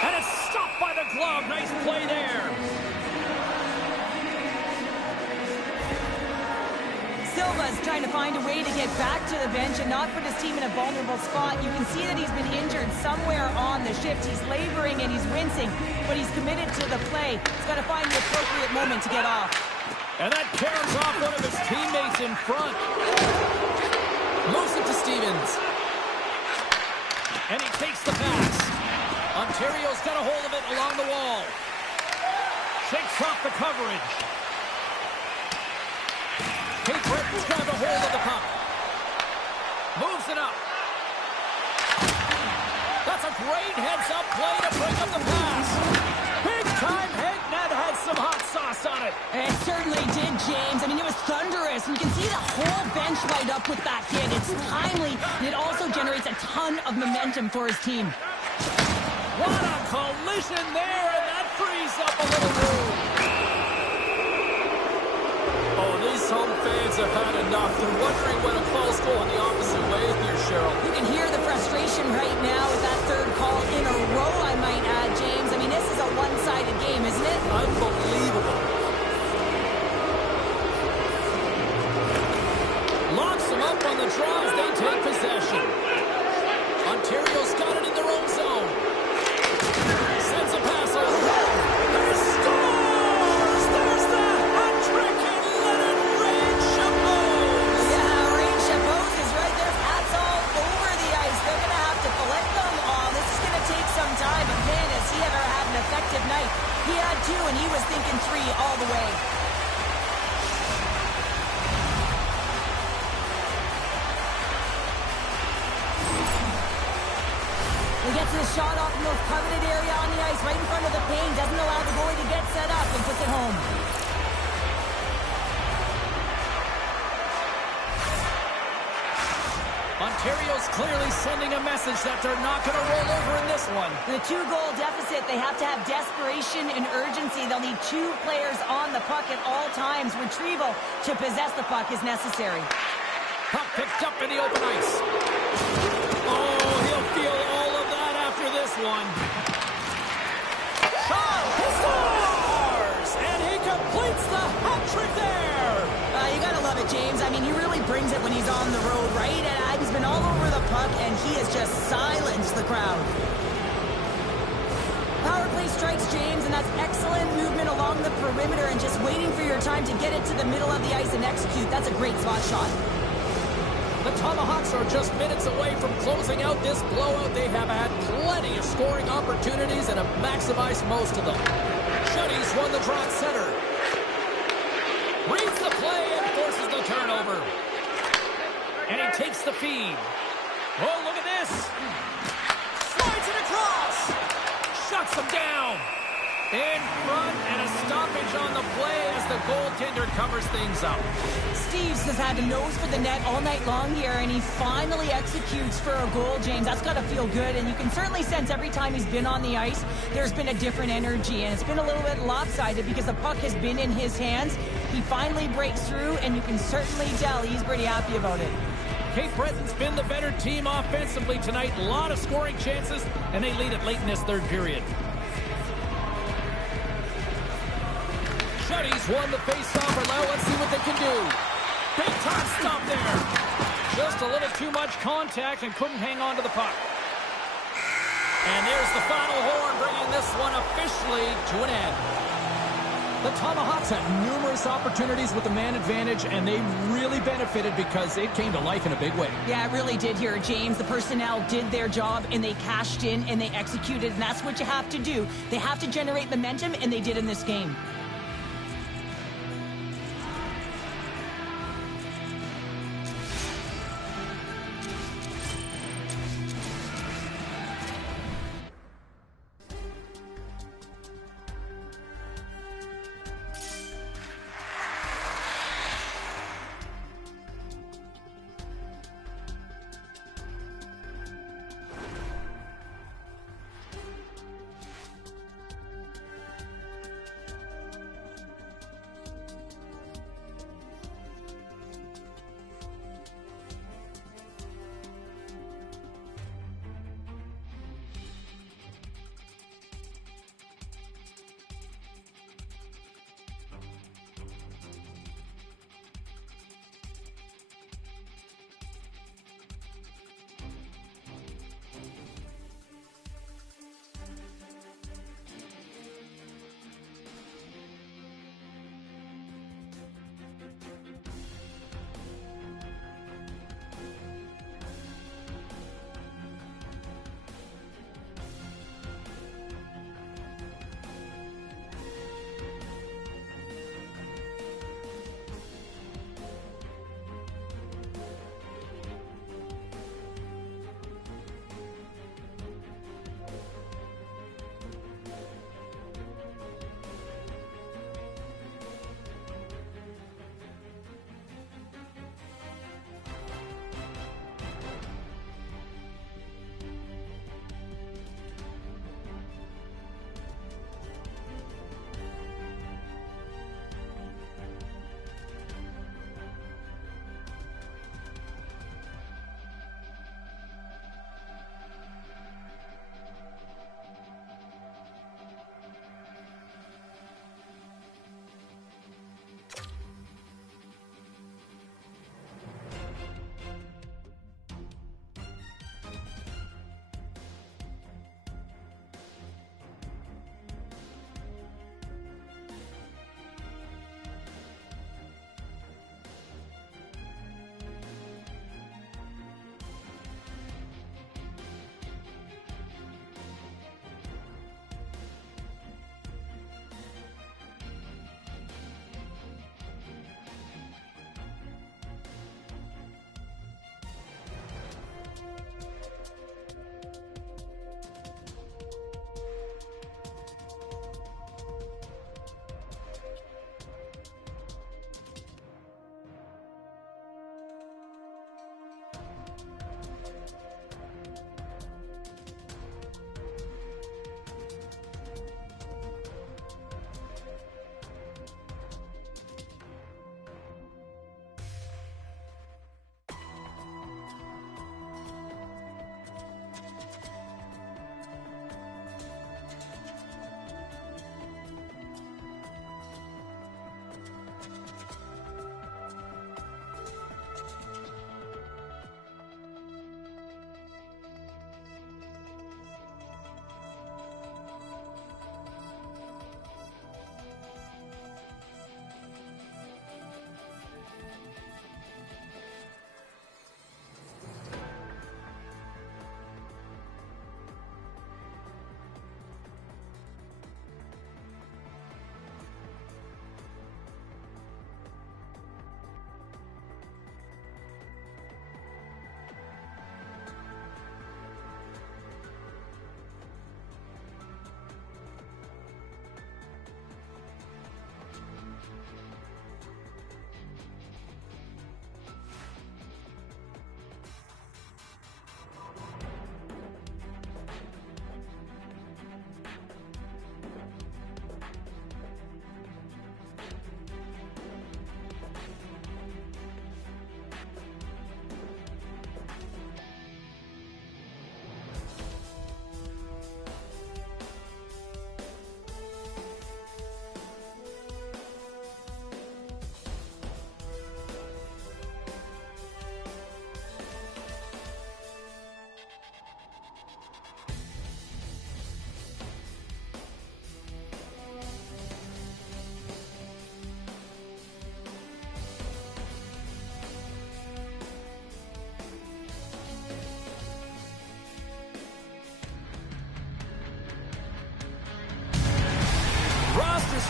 And it's stopped by the glove. Nice play there. Silva's trying to find a way to get back to the bench and not put his team in a vulnerable spot. You can see that he's been injured somewhere on the shift. He's laboring and he's wincing, but he's committed to the play. He's got to find the appropriate moment to get off. And that carries off one of his teammates in front. Moves it to Stevens. And he takes the pass. Ontario's got a hold of it along the wall. Shakes off the coverage. Cape Breton's got a hold of the puck. Moves it up. That's a great heads-up play to break up the pass. Big time hit. That had some hot sauce on it. It certainly did, James. I mean, it was thunderous. You can see the whole bench light up with that hit. It's timely, and it also generates a ton of momentum for his team. What a collision there, and that frees up a little room. Oh, these home fans have had enough. They're wondering when a call's going the opposite way here, Cheryl. You can hear the frustration right now with that third call in a row, I might add, James. I mean, this is a one-sided game, isn't it? Unbelievable. Locks them up on the draw as they take possession. Ontario's got it in their own zone. Sends a pass over. He scores! There's the hat trick and let it rain Chapeaus. Yeah, Rain Chapeaus is right there. Hats all over the ice. They're going to have to collect them all. This is going to take some time, but man, has he ever had an effective night. He had two, and he was thinking three all the way. He gets his shot off the most coveted area on the ice, right in front of the paint. Doesn't allow the goalie to get set up and puts it home. Ontario's clearly sending a message that they're not going to roll over in this one. In a two-goal deficit, they have to have desperation and urgency. They'll need two players on the puck at all times. Retrieval to possess the puck is necessary. Puck picked up in the open ice. Oh, he'll feel all of that after this one. Shot! He scores! And he completes the hat trick there! You gotta love it, James. I mean, he really brings it when he's on the road, right? And he's been all over the puck, and he has just silenced the crowd. Power play strikes, James, and that's excellent movement along the perimeter and just waiting for your time to get it to the middle of the ice and execute. That's a great spot shot. The Tomahawks are just minutes away from closing out this blowout. They have had plenty of scoring opportunities and have maximized most of them. Shuddy's won the draw at center. Reads the play and forces the turnover. And he takes the feed. Oh, look at this. Slides it across. Shuts him down. In front and a stoppage on the play as the goaltender covers things up. Steves has had a nose for the net all night long here, and he finally executes for a goal, James. That's got to feel good, and you can certainly sense every time he's been on the ice, there's been a different energy, and it's been a little bit lopsided because the puck has been in his hands. He finally breaks through, and you can certainly tell he's pretty happy about it. Cape Breton's been the better team offensively tonight. A lot of scoring chances, and they lead it late in this third period. Shuddy's won the face-off. Now let's see what they can do. Big time stop there. Just a little too much contact and couldn't hang on to the puck. And there's the final horn, bringing this one officially to an end. The Tomahawks had numerous opportunities with the man advantage, and they really benefited because it came to life in a big way. Yeah, it really did here, James. The personnel did their job, and they cashed in, and they executed, and that's what you have to do. They have to generate momentum, and they did in this game.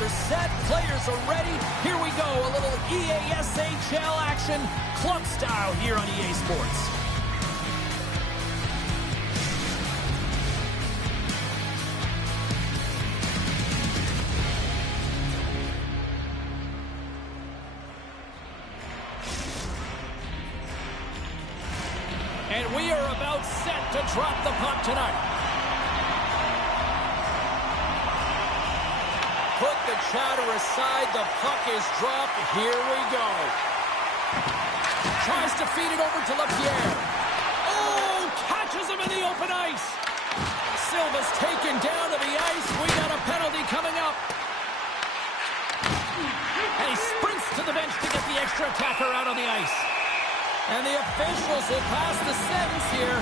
are set. Players are ready. Here we go. A little EASHL action, club style here on EA Sports. And we are about set to drop the puck tonight. Put the chatter aside. The puck is dropped. Here we go. Tries to feed it over to LaPierre. Oh, catches him in the open ice. Silva's taken down to the ice. We got a penalty coming up. And he sprints to the bench to get the extra attacker out on the ice. And the officials will pass the sentence here.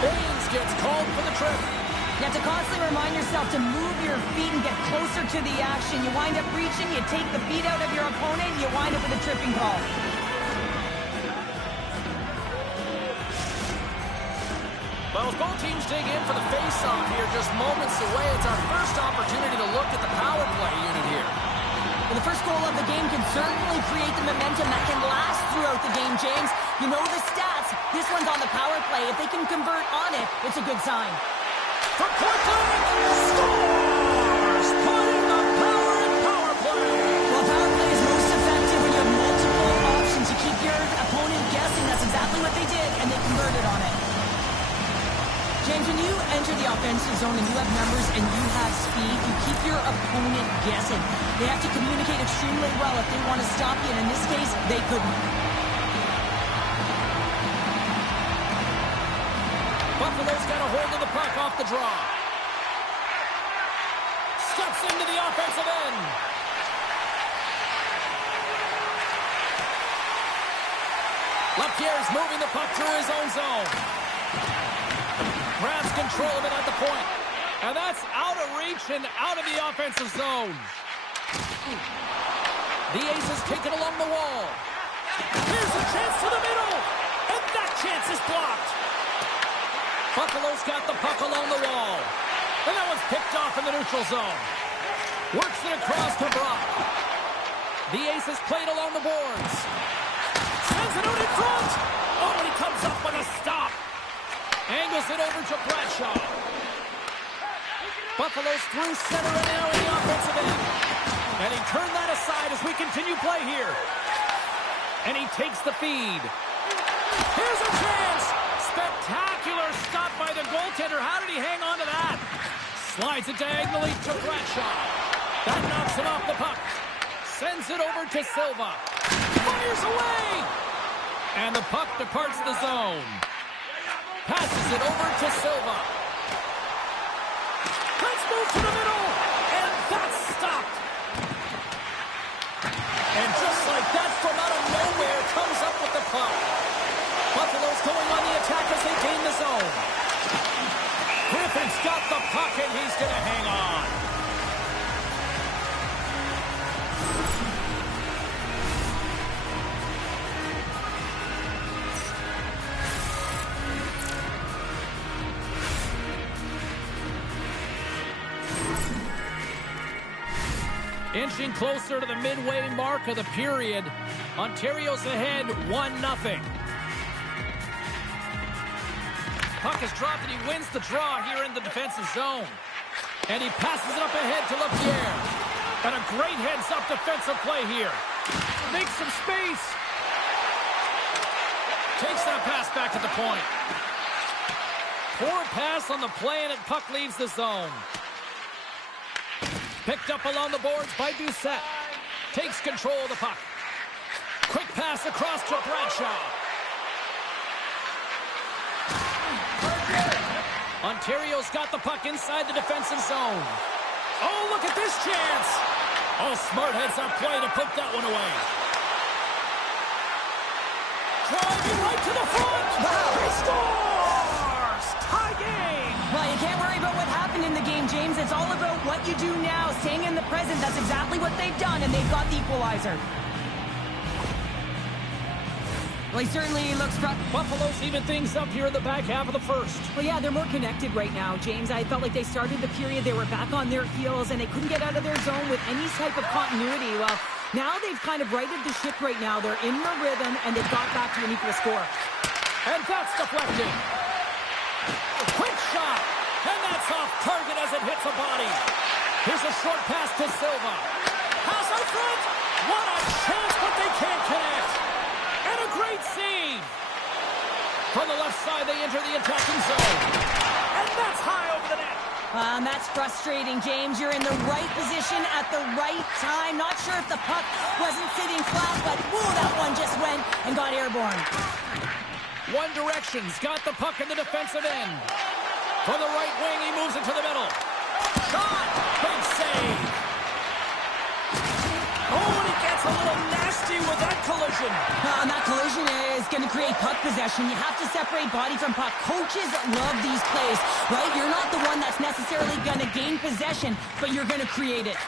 Baines gets called for the trip. You have to constantly remind yourself to move your feet and get closer to the action. You wind up reaching, you take the feet out of your opponent, and you wind up with a tripping call. Well, as both teams dig in for the face-off here, just moments away, it's our first opportunity to look at the power play unit here. And the first goal of the game can certainly create the momentum that can last throughout the game, James. You know the stats. This one's on the power play. If they can convert on it, it's a good sign. From point blank, scores! Putting the power in power play. Well, power play is most effective when you have multiple options. You keep your opponent guessing. That's exactly what they did, and they converted on it. James, when you enter the offensive zone and you have numbers and you have speed, you keep your opponent guessing. They have to communicate extremely well if they want to stop you, and in this case, they couldn't. Buffalo's got a hold of the puck off the draw. Steps into the offensive end. LaPierre's moving the puck through his own zone. Grabs control of it at the point. And that's out of reach and out of the offensive zone. The Aces take it along the wall. Here's a chance to the middle. And that chance is blocked. Buffalo's got the puck along the wall. And that one's picked off in the neutral zone. Works it across to Brock. The Aces played along the boards. Sends it out in front. Oh, and he comes up with a stop. Angles it over to Bradshaw. Buffalo's through center and now in the offensive end. And he turned that aside as we continue play here. And he takes the feed. Here's a chance. Spectacular stop by the goaltender. How did he hang on to that? Slides it diagonally to Bradshaw. That knocks him off the puck. Sends it over to Silva. Fires away. And the puck departs the zone. Passes it over to Silva. Let's move to the middle. And that's stopped. And just like that, from out of nowhere, comes up with the puck. Buffalo's going on the attack as they gain the zone. Griffin's got the puck, and he's going to hang on. Inching closer to the midway mark of the period. Ontario's ahead 1-0. Puck is dropped and he wins the draw here in the defensive zone. And he passes it up ahead to LaPierre. And a great heads-up defensive play here. Makes some space. Takes that pass back at the point. Poor pass on the play and puck leaves the zone. Picked up along the boards by Doucette. Takes control of the puck. Quick pass across to Bradshaw. Ontario's got the puck inside the defensive zone. Oh, look at this chance. Oh, smart heads-up play to put that one away. Driving right to the front. He scores! Tie game! Well, you can't worry about what happened in the game, James. It's all about what you do now, staying in the present. That's exactly what they've done, and they've got the equalizer. Well, he certainly looks... Buffalo's even things up here in the back half of the first. Well, yeah, they're more connected right now, James. I felt like they started the period, they were back on their heels, and they couldn't get out of their zone with any type of continuity. Well, now they've kind of righted the ship right now. They're in the rhythm, and they've got back to an equal score. And that's deflected. Quick shot. And that's off target as it hits a body. Here's a short pass to Silva. Pass out front. What a chance, but they can't connect. And a great save. From the left side, they enter the attacking zone. And that's high over the net. That's frustrating, James. You're in the right position at the right time. Not sure if the puck wasn't sitting flat, but whoa, that one just went and got airborne. One Direction's got the puck in the defensive end. From the right wing, he moves it to the middle. Shot! Big save! Oh, and he gets a little nasty with that collision. And that collision is going to create puck possession. You have to separate body from puck. Coaches love these plays, right? You're not the one that's necessarily going to gain possession, but you're going to create it.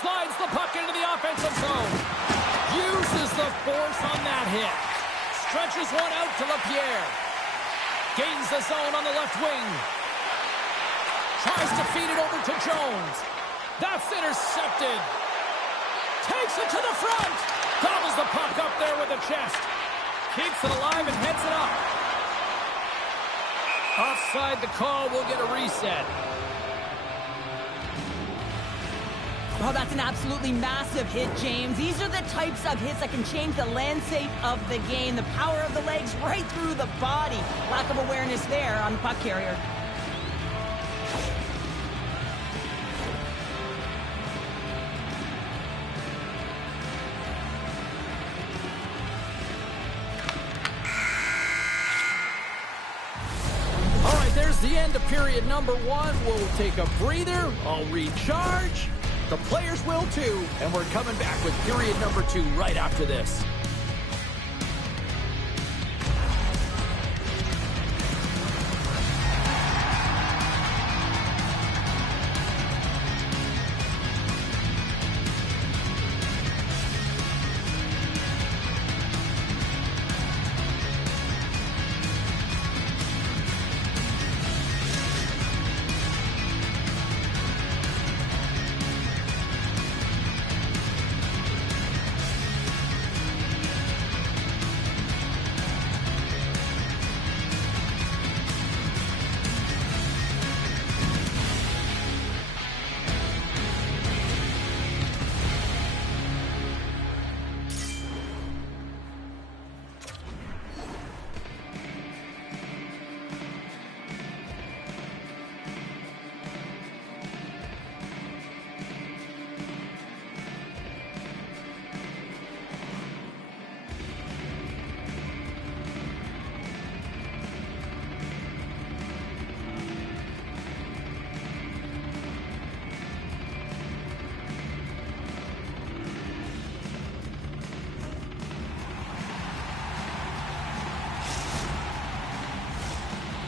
Slides the puck into the offensive zone. Uses the force on that hit. Stretches one out to LaPierre. Gains the zone on the left wing. Tries to feed it over to Jones. That's intercepted. Takes it to the front. Gobbles the puck up there with the chest. Keeps it alive and heads it up. Offside the call. We'll get a reset. Oh, that's an absolutely massive hit, James. These are the types of hits that can change the landscape of the game. The power of the legs right through the body. Lack of awareness there on the puck carrier. All right, there's the end of period number one. We'll take a breather. I'll recharge. The players will too, and we're coming back with period number two right after this.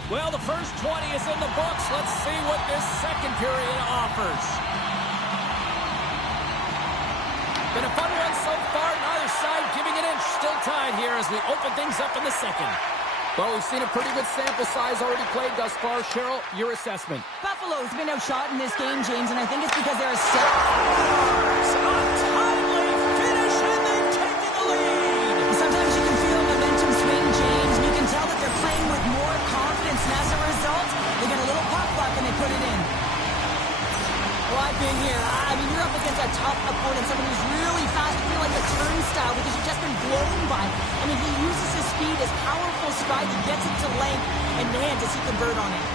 Well, the first 20 is in the books. Let's see what this second period offers. Been a fun one so far. Neither side giving an inch. Still tied here as we open things up in the second. Well, we've seen a pretty good sample size already played thus far. Cheryl, your assessment. Buffalo's been outshot in this game, James, and I think it's because they're a set. Timely finish, and they've taken the lead. Sometimes you can feel momentum swing, James, and you can tell that they're playing with more confidence, and as a result, they get a little pop buck and they put it in. Well, I've been here. I mean, you're up against a tough opponent, someone who's really fast, really like a turnstile because you've just been blown by. I mean, he uses his speed, his powerful stride, he gets it to length, and man, does he convert on it.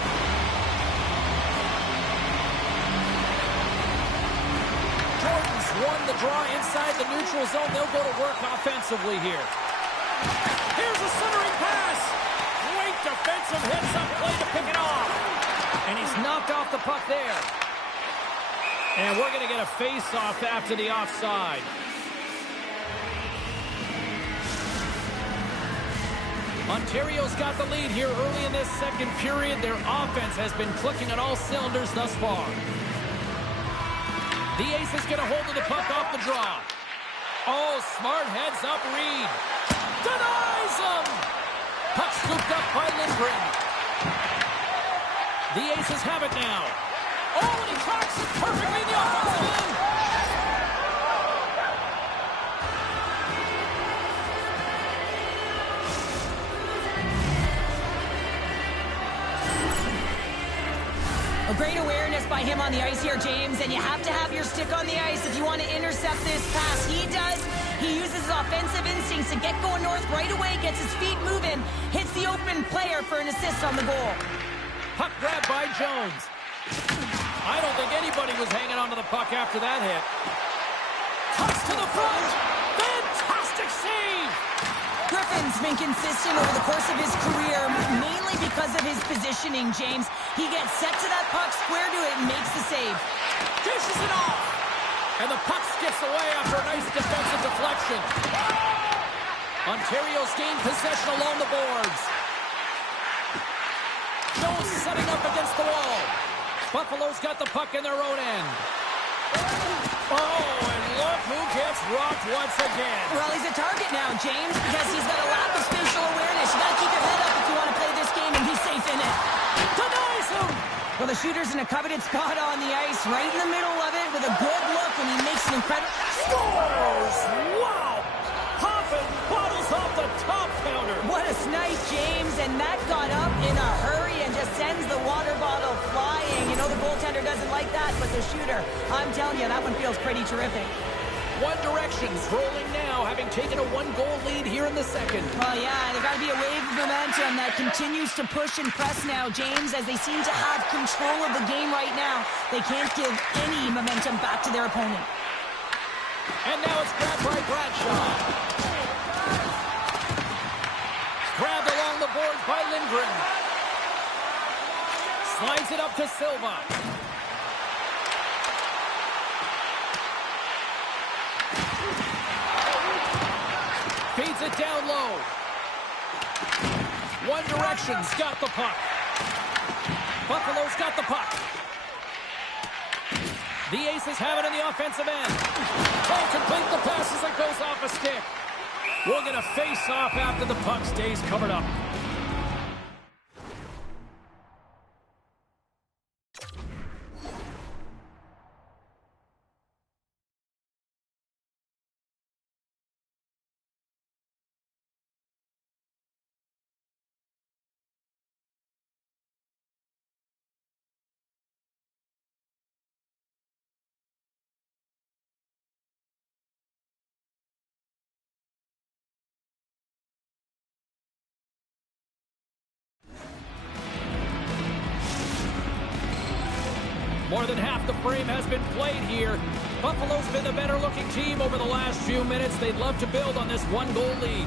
Jordan's won the draw inside the neutral zone. They'll go to work offensively here. Here's a centering pass. Great defensive hits up play to pick it off. And he's knocked off the puck there. And we're going to get a face-off after the offside. Ontario's got the lead here early in this second period. Their offense has been clicking on all cylinders thus far. The ace is going to hold the puck off the draw. Oh, smart heads-up read. Denies him! Puck scooped up by Lindgren. The Aces have it now. Oh, and he tracks it perfectly in the offensive end. A great awareness by him on the ice here, James, and you have to have your stick on the ice if you want to intercept this pass. He does. He uses his offensive instincts to get going north right away, gets his feet moving, hits the open player for an assist on the goal. Puck grab by Jones. I don't think anybody was hanging onto the puck after that hit. Cuts to the front. Fantastic save. Griffin's been consistent over the course of his career, mainly because of his positioning, James. He gets set to that puck, square to it, and makes the save. Dishes it off. And the puck skips away after a nice defensive deflection. Ontario's gained possession along the boards. Jones setting up against the wall. Buffalo's got the puck in their own end. Oh, and look who gets rocked once again. Well, he's a target now, James, because he's got a lack of spatial awareness. You got to keep your head up if you want to play this game and be safe in it. Denies him. Well, the shooter's in a coveted spot on the ice, right in the middle of it, with a good look, and he makes an incredible... Scores! Wow! Hoffman bottles off the top counter. What a snipe, James, and that got up in a hurry and just sends the water bottle flying. You know the goaltender doesn't like that, but the shooter, I'm telling you, that one feels pretty terrific. One Direction rolling now, having taken a one-goal lead here in the second. Well, yeah, there's got to be a wave of momentum that continues to push and press now, James, as they seem to have control of the game right now. They can't give any momentum back to their opponent. And now it's grabbed by Bradshaw. Grabbed along the boards by Lindgren. Slides it up to Silva. Feeds it down low. One Direction's got the puck. Buffalo's got the puck. The Aces have it in the offensive end. Can't complete the pass as it goes off a stick. We're going to face off after the puck stays covered up. More than half the frame has been played here. Buffalo's been the better-looking team over the last few minutes. They'd love to build on this one-goal lead.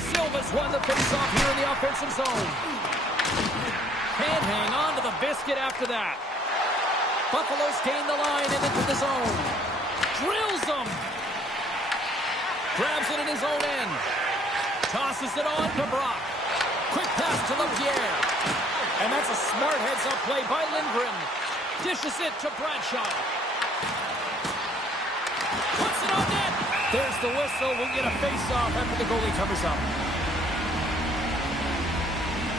Silva's won the face-off here in the offensive zone. Can't hang on to the biscuit after that. Buffalo's gained the line and into the zone. Drills them. Grabs it in his own end. Tosses it on to Brock. Quick pass to LaPierre. And that's a smart heads-up play by Lindgren. Dishes it to Bradshaw. Puts it on net. There's the whistle. We'll get a face-off after the goalie covers up.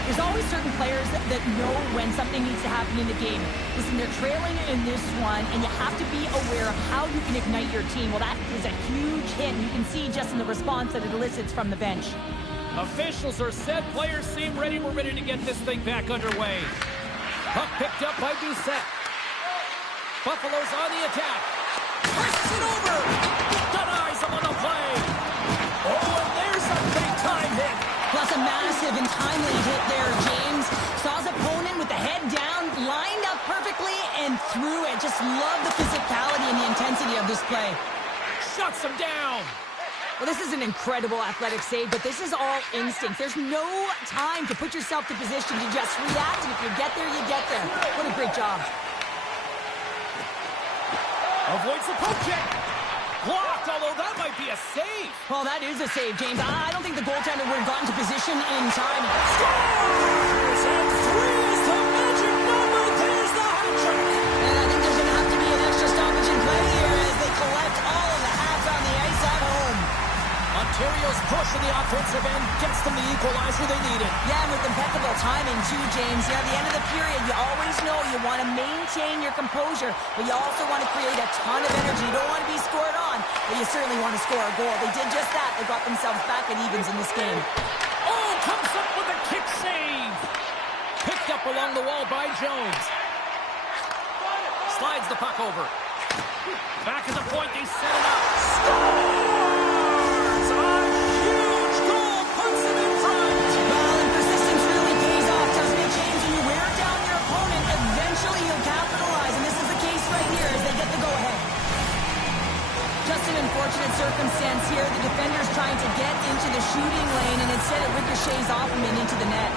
There's always certain players that know when something needs to happen in the game. Listen, they're trailing in this one, and you have to be aware of how you can ignite your team. Well, that is a huge hit, and you can see just in the response that it elicits from the bench. Officials are set. Players seem ready. We're ready to get this thing back underway. Puck picked up by Doucette. Buffalo's on the attack. Pushes it over. Denies him on the play. Oh, and there's a big-time hit. Plus a massive and timely hit there, James. Saw his opponent with the head down, lined up perfectly, and threw it. Just love the physicality and the intensity of this play. Shuts him down. Well, this is an incredible athletic save, but this is all instinct. There's no time to put yourself to position to just react, and if you get there, you get there. What a great job. Avoids the poke check. Blocked, although that might be a save. Well, that is a save, James. I don't think the goaltender would have gotten to position in time. Scores! And three is the magic number. There's the hat trick. And I think there's going to have to be an extra stoppage in play here as they collect all of the hats on the ice at home. rush in the offensive end gets them the equalizer they needed. Yeah, and with impeccable timing too, James. At the end of the period, you always know you want to maintain your composure, but you also want to create a ton of energy. You don't want to be scored on, but you certainly want to score a goal. They did just that. They got themselves back at evens in this game. Oh, comes up with a kick save. Picked up along the wall by Jones. Slides the puck over. Back at the point, they set it up. Scores! A huge goal puts them in front. Well, and persistence really pays off, doesn't it, James? When you wear down your opponent, eventually you'll capitalize, and this is the case right here as they get the go-ahead. Just an unfortunate circumstance here. The defender's trying to get into the shooting lane, and instead it ricochets off him and into the net.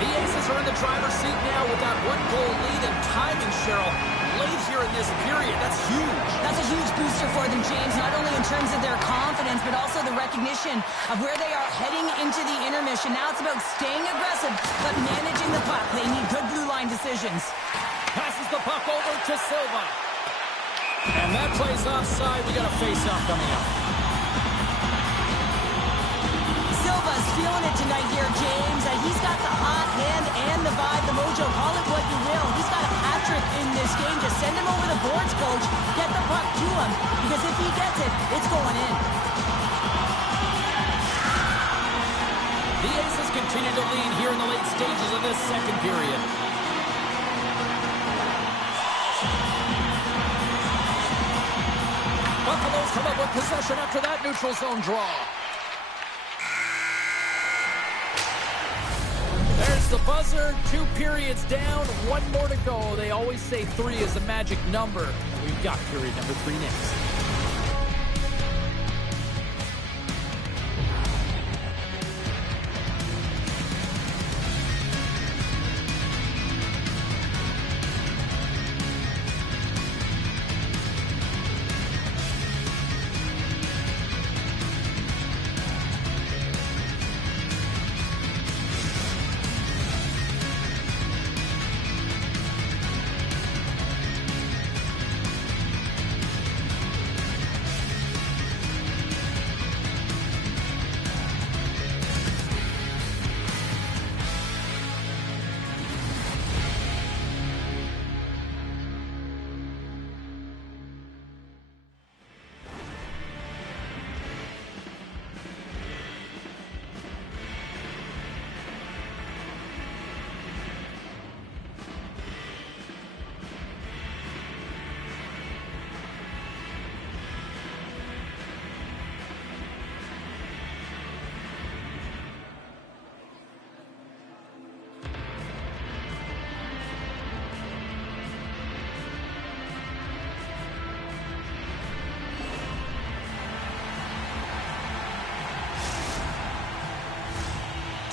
The Aces are in the driver's seat now with that one-goal lead, and timing, Cheryl, late here in this period. That's huge. That's a huge booster for them, James, not only in terms of their confidence, but also the recognition of where they are heading into the intermission. Now it's about staying aggressive, but managing the puck. They need good blue line decisions. Passes the puck over to Silva. And that plays offside. We got a face-off coming up. Silva's feeling it tonight here, James. He's got the hot hand and the vibe, the mojo. Call it what you will. He's got a hat trick in this game. Just send him over the boards, coach. Get the puck to him, because if he gets it, it's going in. The Aces continue to lead here in the late stages of this second period. Buffaloes come up with possession after that neutral zone draw. There's the buzzer. 2 periods down, 1 more to go. They always say 3 is the magic number. We've got period number 3 next.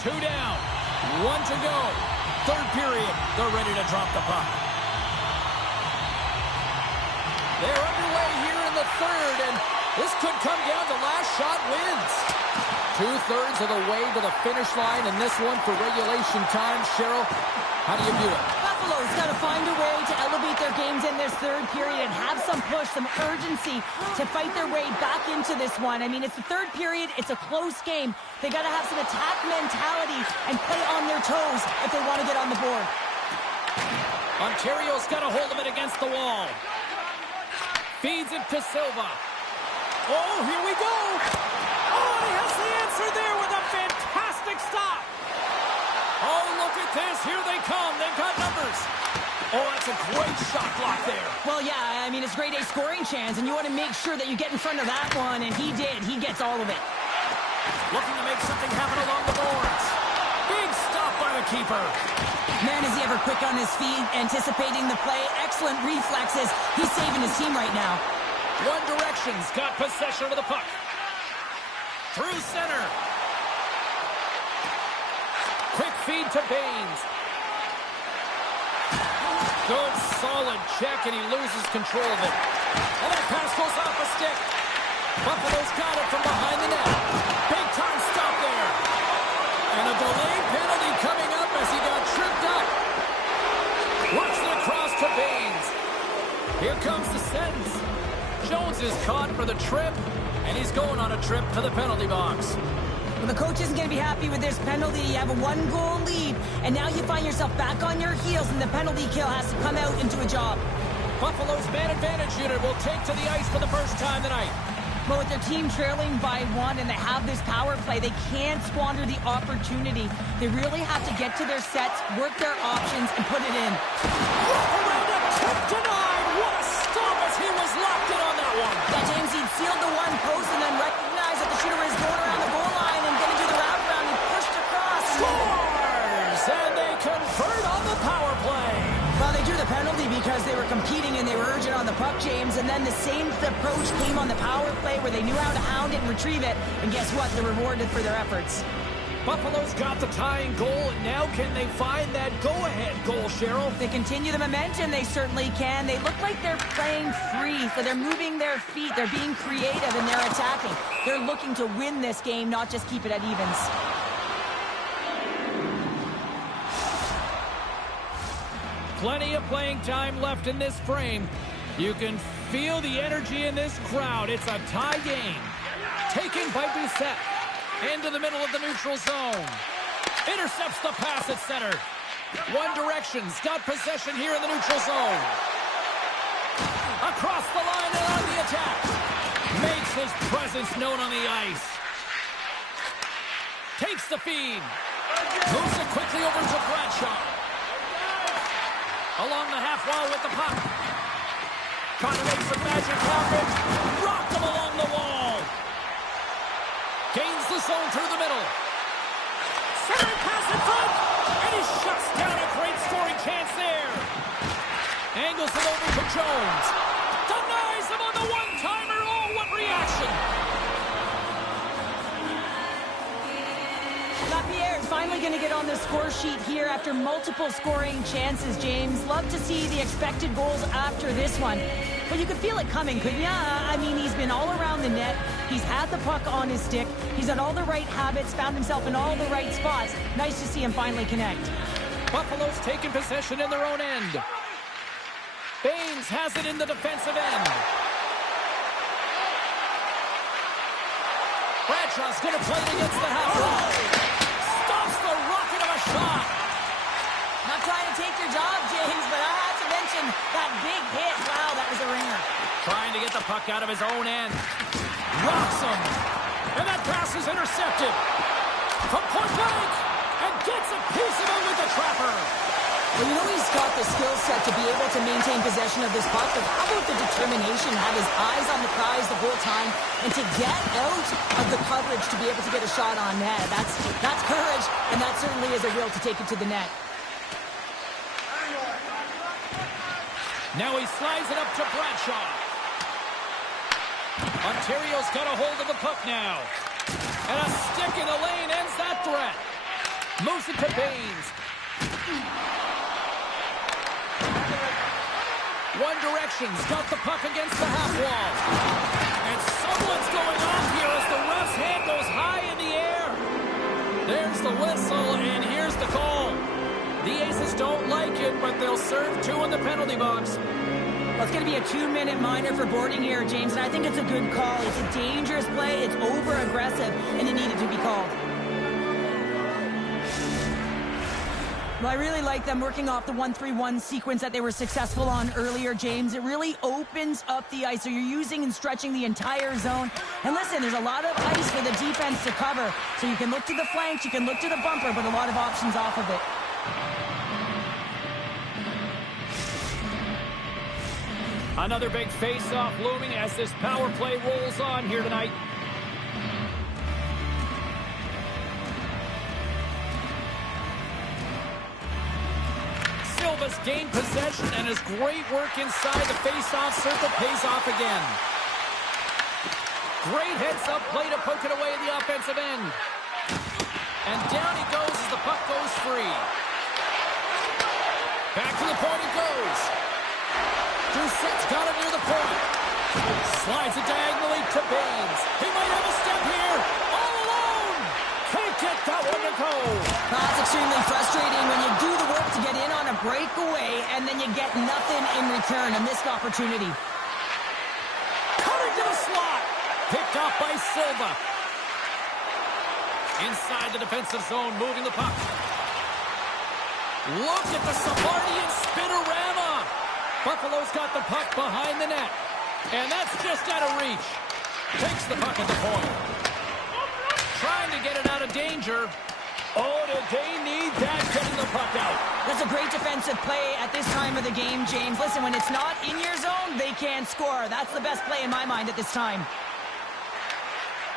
Two down, 1 to go. Third period, they're ready to drop the puck. They're underway here in the third, and this could come down to last shot wins. 2/3 of the way to the finish line, and this one for regulation time. Cheryl, how do you view it? Buffalo's got to find a way to elevate their games in this third period and have some push, some urgency to fight their way back into this one. I mean, it's the third period. It's a close game. They got to have some attack mentality and play on their toes if they want to get on the board. Ontario's got a hold of it against the wall. Feeds it to Silva. Oh, here we go. Oh, he has the answer there with a fantastic stop. Oh, look at this. Here they come. They've got numbers. Oh, that's a great shot block there. Well, yeah, I mean, it's grade A scoring chance, and you want to make sure that you get in front of that one, and he did. He gets all of it. Looking to make something happen along the boards. Big stop by the keeper. Man, is he ever quick on his feet, anticipating the play. Excellent reflexes. He's saving his team right now. One Direction's got possession of the puck. Through center. Quick feed to Baines. Good, solid check, and he loses control of it. And that pass goes off a stick. Buffalo's got it from behind the net. Big time stop there. And a delayed penalty coming up as he got tripped up. Works it across to Baines. comes the sentence. Jones is caught for the trip, and he's going on a trip to the penalty box. Well, the coach isn't going to be happy with this penalty. You have a one-goal lead, and now you find yourself back on your heels, and the penalty kill has to come out and do a job. Buffalo's man advantage unit will take to the ice for the first time tonight. But with their team trailing by 1 and they have this power play, they can't squander the opportunity. They really have to get to their sets, work their options, and put it in. Around a tip denied. What a stop as he was locked in on that one. Yeah, James, he'd sealed the one post and then recognized that the shooter is going around the goal line and going to do the wraparound. He pushed across. Scores! And they convert on the power play. Well, they drew the penalty because they were competing and they were urgent on the puck, James. And then the same approach came on the power play where they knew how to hound it and retrieve it. And guess what? They're rewarded for their efforts. Buffalo's got the tying goal, and now can they find that go-ahead goal, Cheryl? If they continue the momentum, they certainly can. They look like they're playing free, so they're moving their feet. They're being creative, and they're attacking. They're looking to win this game, not just keep it at evens. Plenty of playing time left in this frame. You can feel the energy in this crowd. It's a tie game. Taken by Doucette. Into the middle of the neutral zone. Intercepts the pass at center. One Direction's got possession here in the neutral zone. Across the line and on the attack. Makes his presence known on the ice. Takes the feed. Moves it quickly over to Bradshaw. Along the half wall with the puck. Trying to make some magic happen. Rocked him along the wall. Gains the zone through the middle. Centering pass in front. And he shuts down a great scoring chance there. Angles it over to Jones. Denies him on the one-timer. Oh, what reaction. Lapierre finally going to get on the score sheet here after multiple scoring chances, James. Love to see the expected goals after this one. But you could feel it coming, couldn't you? I mean, he's been all around the net. He's had the puck on his stick. He's had all the right habits, found himself in all the right spots. Nice to see him finally connect. Buffalo's taking possession in their own end. Baines has it in the defensive end. Bradshaw's going to play it against the half wall. Stops the rocket of a shot. Not trying to take your job, James, but I had to mention that big hit. Wow, that was a ringer. Trying to get the puck out of his own end. Rocks him. And that pass is intercepted. From point blank. And gets a piece of it with the trapper. Well, you know he's got the skill set to be able to maintain possession of this puck, but how about the determination, have his eyes on the prize the whole time, and to get out of the coverage to be able to get a shot on net. That's courage, and that certainly is a will to take it to the net. Now he slides it up to Bradshaw. Ontario's got a hold of the puck now. And a stick in the lane ends that threat. Moves it to Baines. One Direction's got the puck against the half wall. And someone's going off here as the ref's hand goes high in the air. There's the whistle, and here's the call. The Aces don't like it, but they'll serve two in the penalty box. Well, it's going to be a 2-minute minor for boarding here, James, and I think it's a good call. It's a dangerous play, it's over-aggressive, and it needed to be called. Well, I really like them working off the 1-3-1 sequence that they were successful on earlier, James. It really opens up the ice, so you're using and stretching the entire zone. And listen, there's a lot of ice for the defense to cover, so you can look to the flanks, you can look to the bumper, but a lot of options off of it. Another big face-off looming as this power play rolls on here tonight. Silva's gained possession, and his great work inside the face-off circle pays off again. Great heads-up play to poke it away at the offensive end. And down he goes as the puck goes free. Back to the point it goes. Doucette's got it near the point. Slides it diagonally to Baines. He might have a step here. All alone. Can't get that one to go. That's extremely frustrating when you do the work to get in on a break away, and then you get nothing in return. A missed opportunity. Cutting to the slot. Picked off by Silva. Inside the defensive zone, moving the puck. Look at the Savardian spinorama. Buffalo's got the puck behind the net. And that's just out of reach. Takes the puck at the point. Trying to get it out of danger. Oh, did they need that, getting the puck out. That's a great defensive play at this time of the game, James. Listen, when it's not in your zone, they can't score. That's the best play in my mind at this time.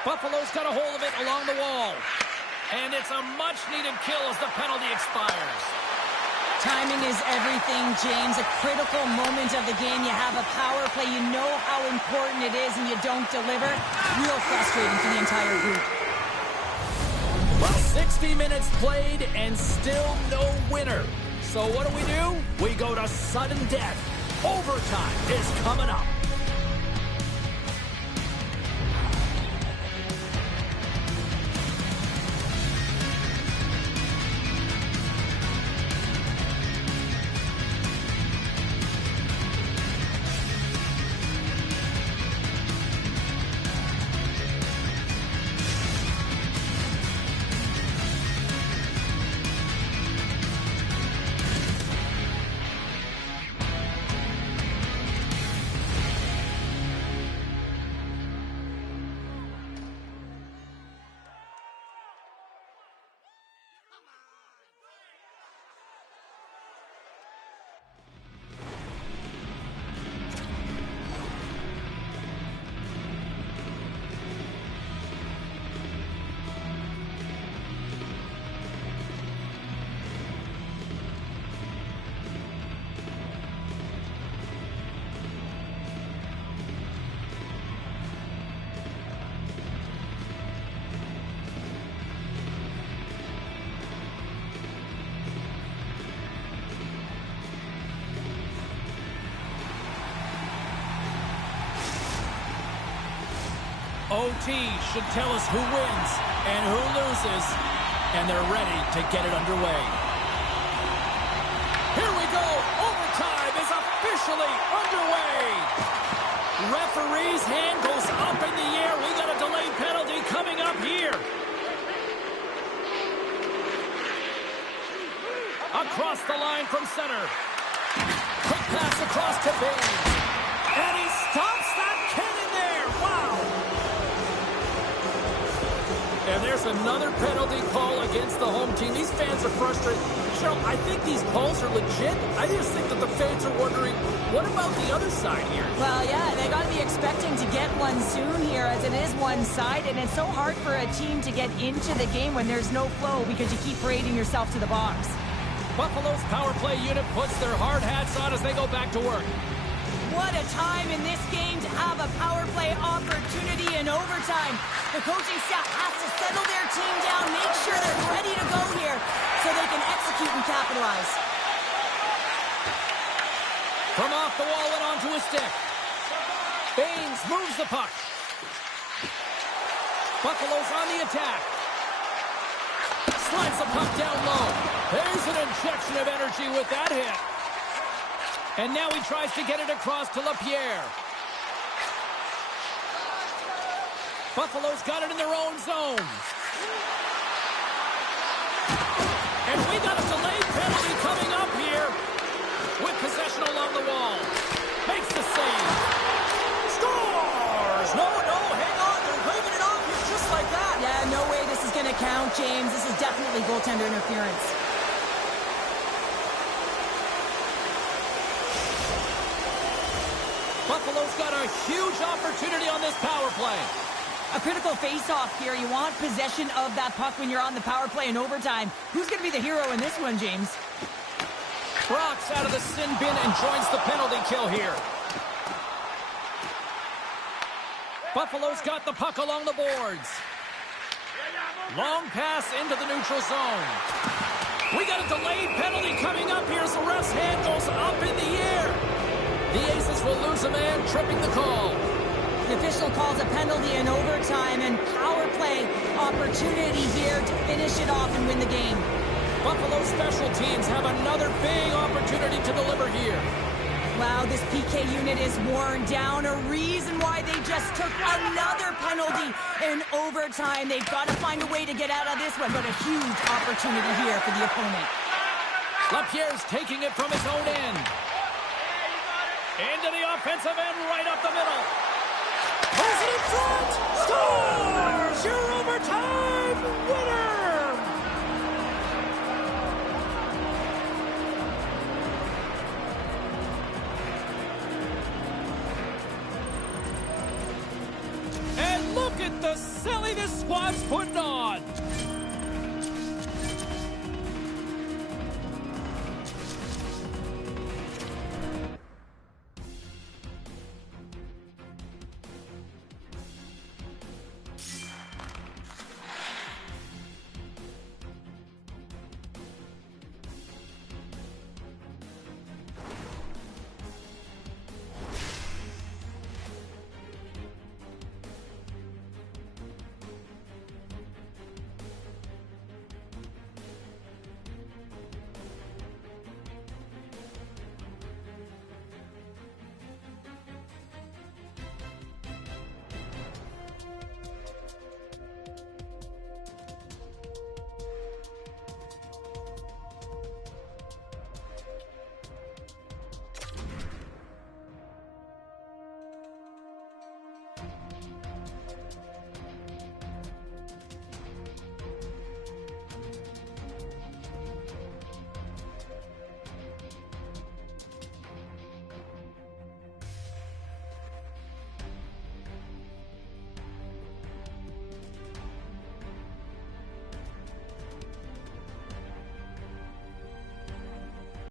Buffalo's got a hold of it along the wall. And it's a much-needed kill as the penalty expires. Timing is everything, James. A critical moment of the game. You have a power play. You know how important it is, and you don't deliver. Real frustrating for the entire group. Well, 60 minutes played and still no winner. So what do? We go to sudden death. Overtime is coming up. OT should tell us who wins and who loses, and they're ready to get it underway. Here we go. Overtime is officially underway. Referee's hand goes up in the air. We got a delayed penalty coming up here. Across the line from center. Quick pass across to Baines. And he stops that cannon there. Wow. And there's another penalty call against the home team. These fans are frustrated. Cheryl, I think these calls are legit. I just think that the fans are wondering, what about the other side here? Well, yeah, they got to be expecting to get one soon here, as it is one side, and it's so hard for a team to get into the game when there's no flow because you keep parading yourself to the box. Buffalo's power play unit puts their hard hats on as they go back to work. What a time in this game to have a power play opportunity in overtime. The coaching staff has to settle their team down, make sure they're ready to go here so they can execute and capitalize. From off the wall and onto his stick. Baines moves the puck. Buffalo's on the attack. Slides the puck down low. There's an injection of energy with that hit. And now he tries to get it across to LaPierre. Buffalo's got it in their own zone. And we got a delayed penalty coming up here with possession along the wall. Makes the save. Scores! No, hang on. They're waving it off just like that. Yeah, no way this is going to count, James. This is definitely goaltender interference. Buffalo's got a huge opportunity on this power play. A critical face-off here. You want possession of that puck when you're on the power play in overtime. Who's going to be the hero in this one, James? Brock's out of the sin bin and joins the penalty kill here. Buffalo's got the puck along the boards. Long pass into the neutral zone. We got a delayed penalty coming up here as the ref's hand goes up in the air. The Aces will lose a man, tripping the call. The official calls a penalty in overtime and power play opportunity here to finish it off and win the game. Buffalo special teams have another big opportunity ready to deliver here. Wow, this PK unit is worn down. A reason why they just took another penalty in overtime. They've got to find a way to get out of this one, but a huge opportunity here for the opponent. LaPierre's taking it from his own end. Into the offensive end, right up the middle. Pulls it in front. Scores! Your overtime winner! And look at the silly this squad's putting on.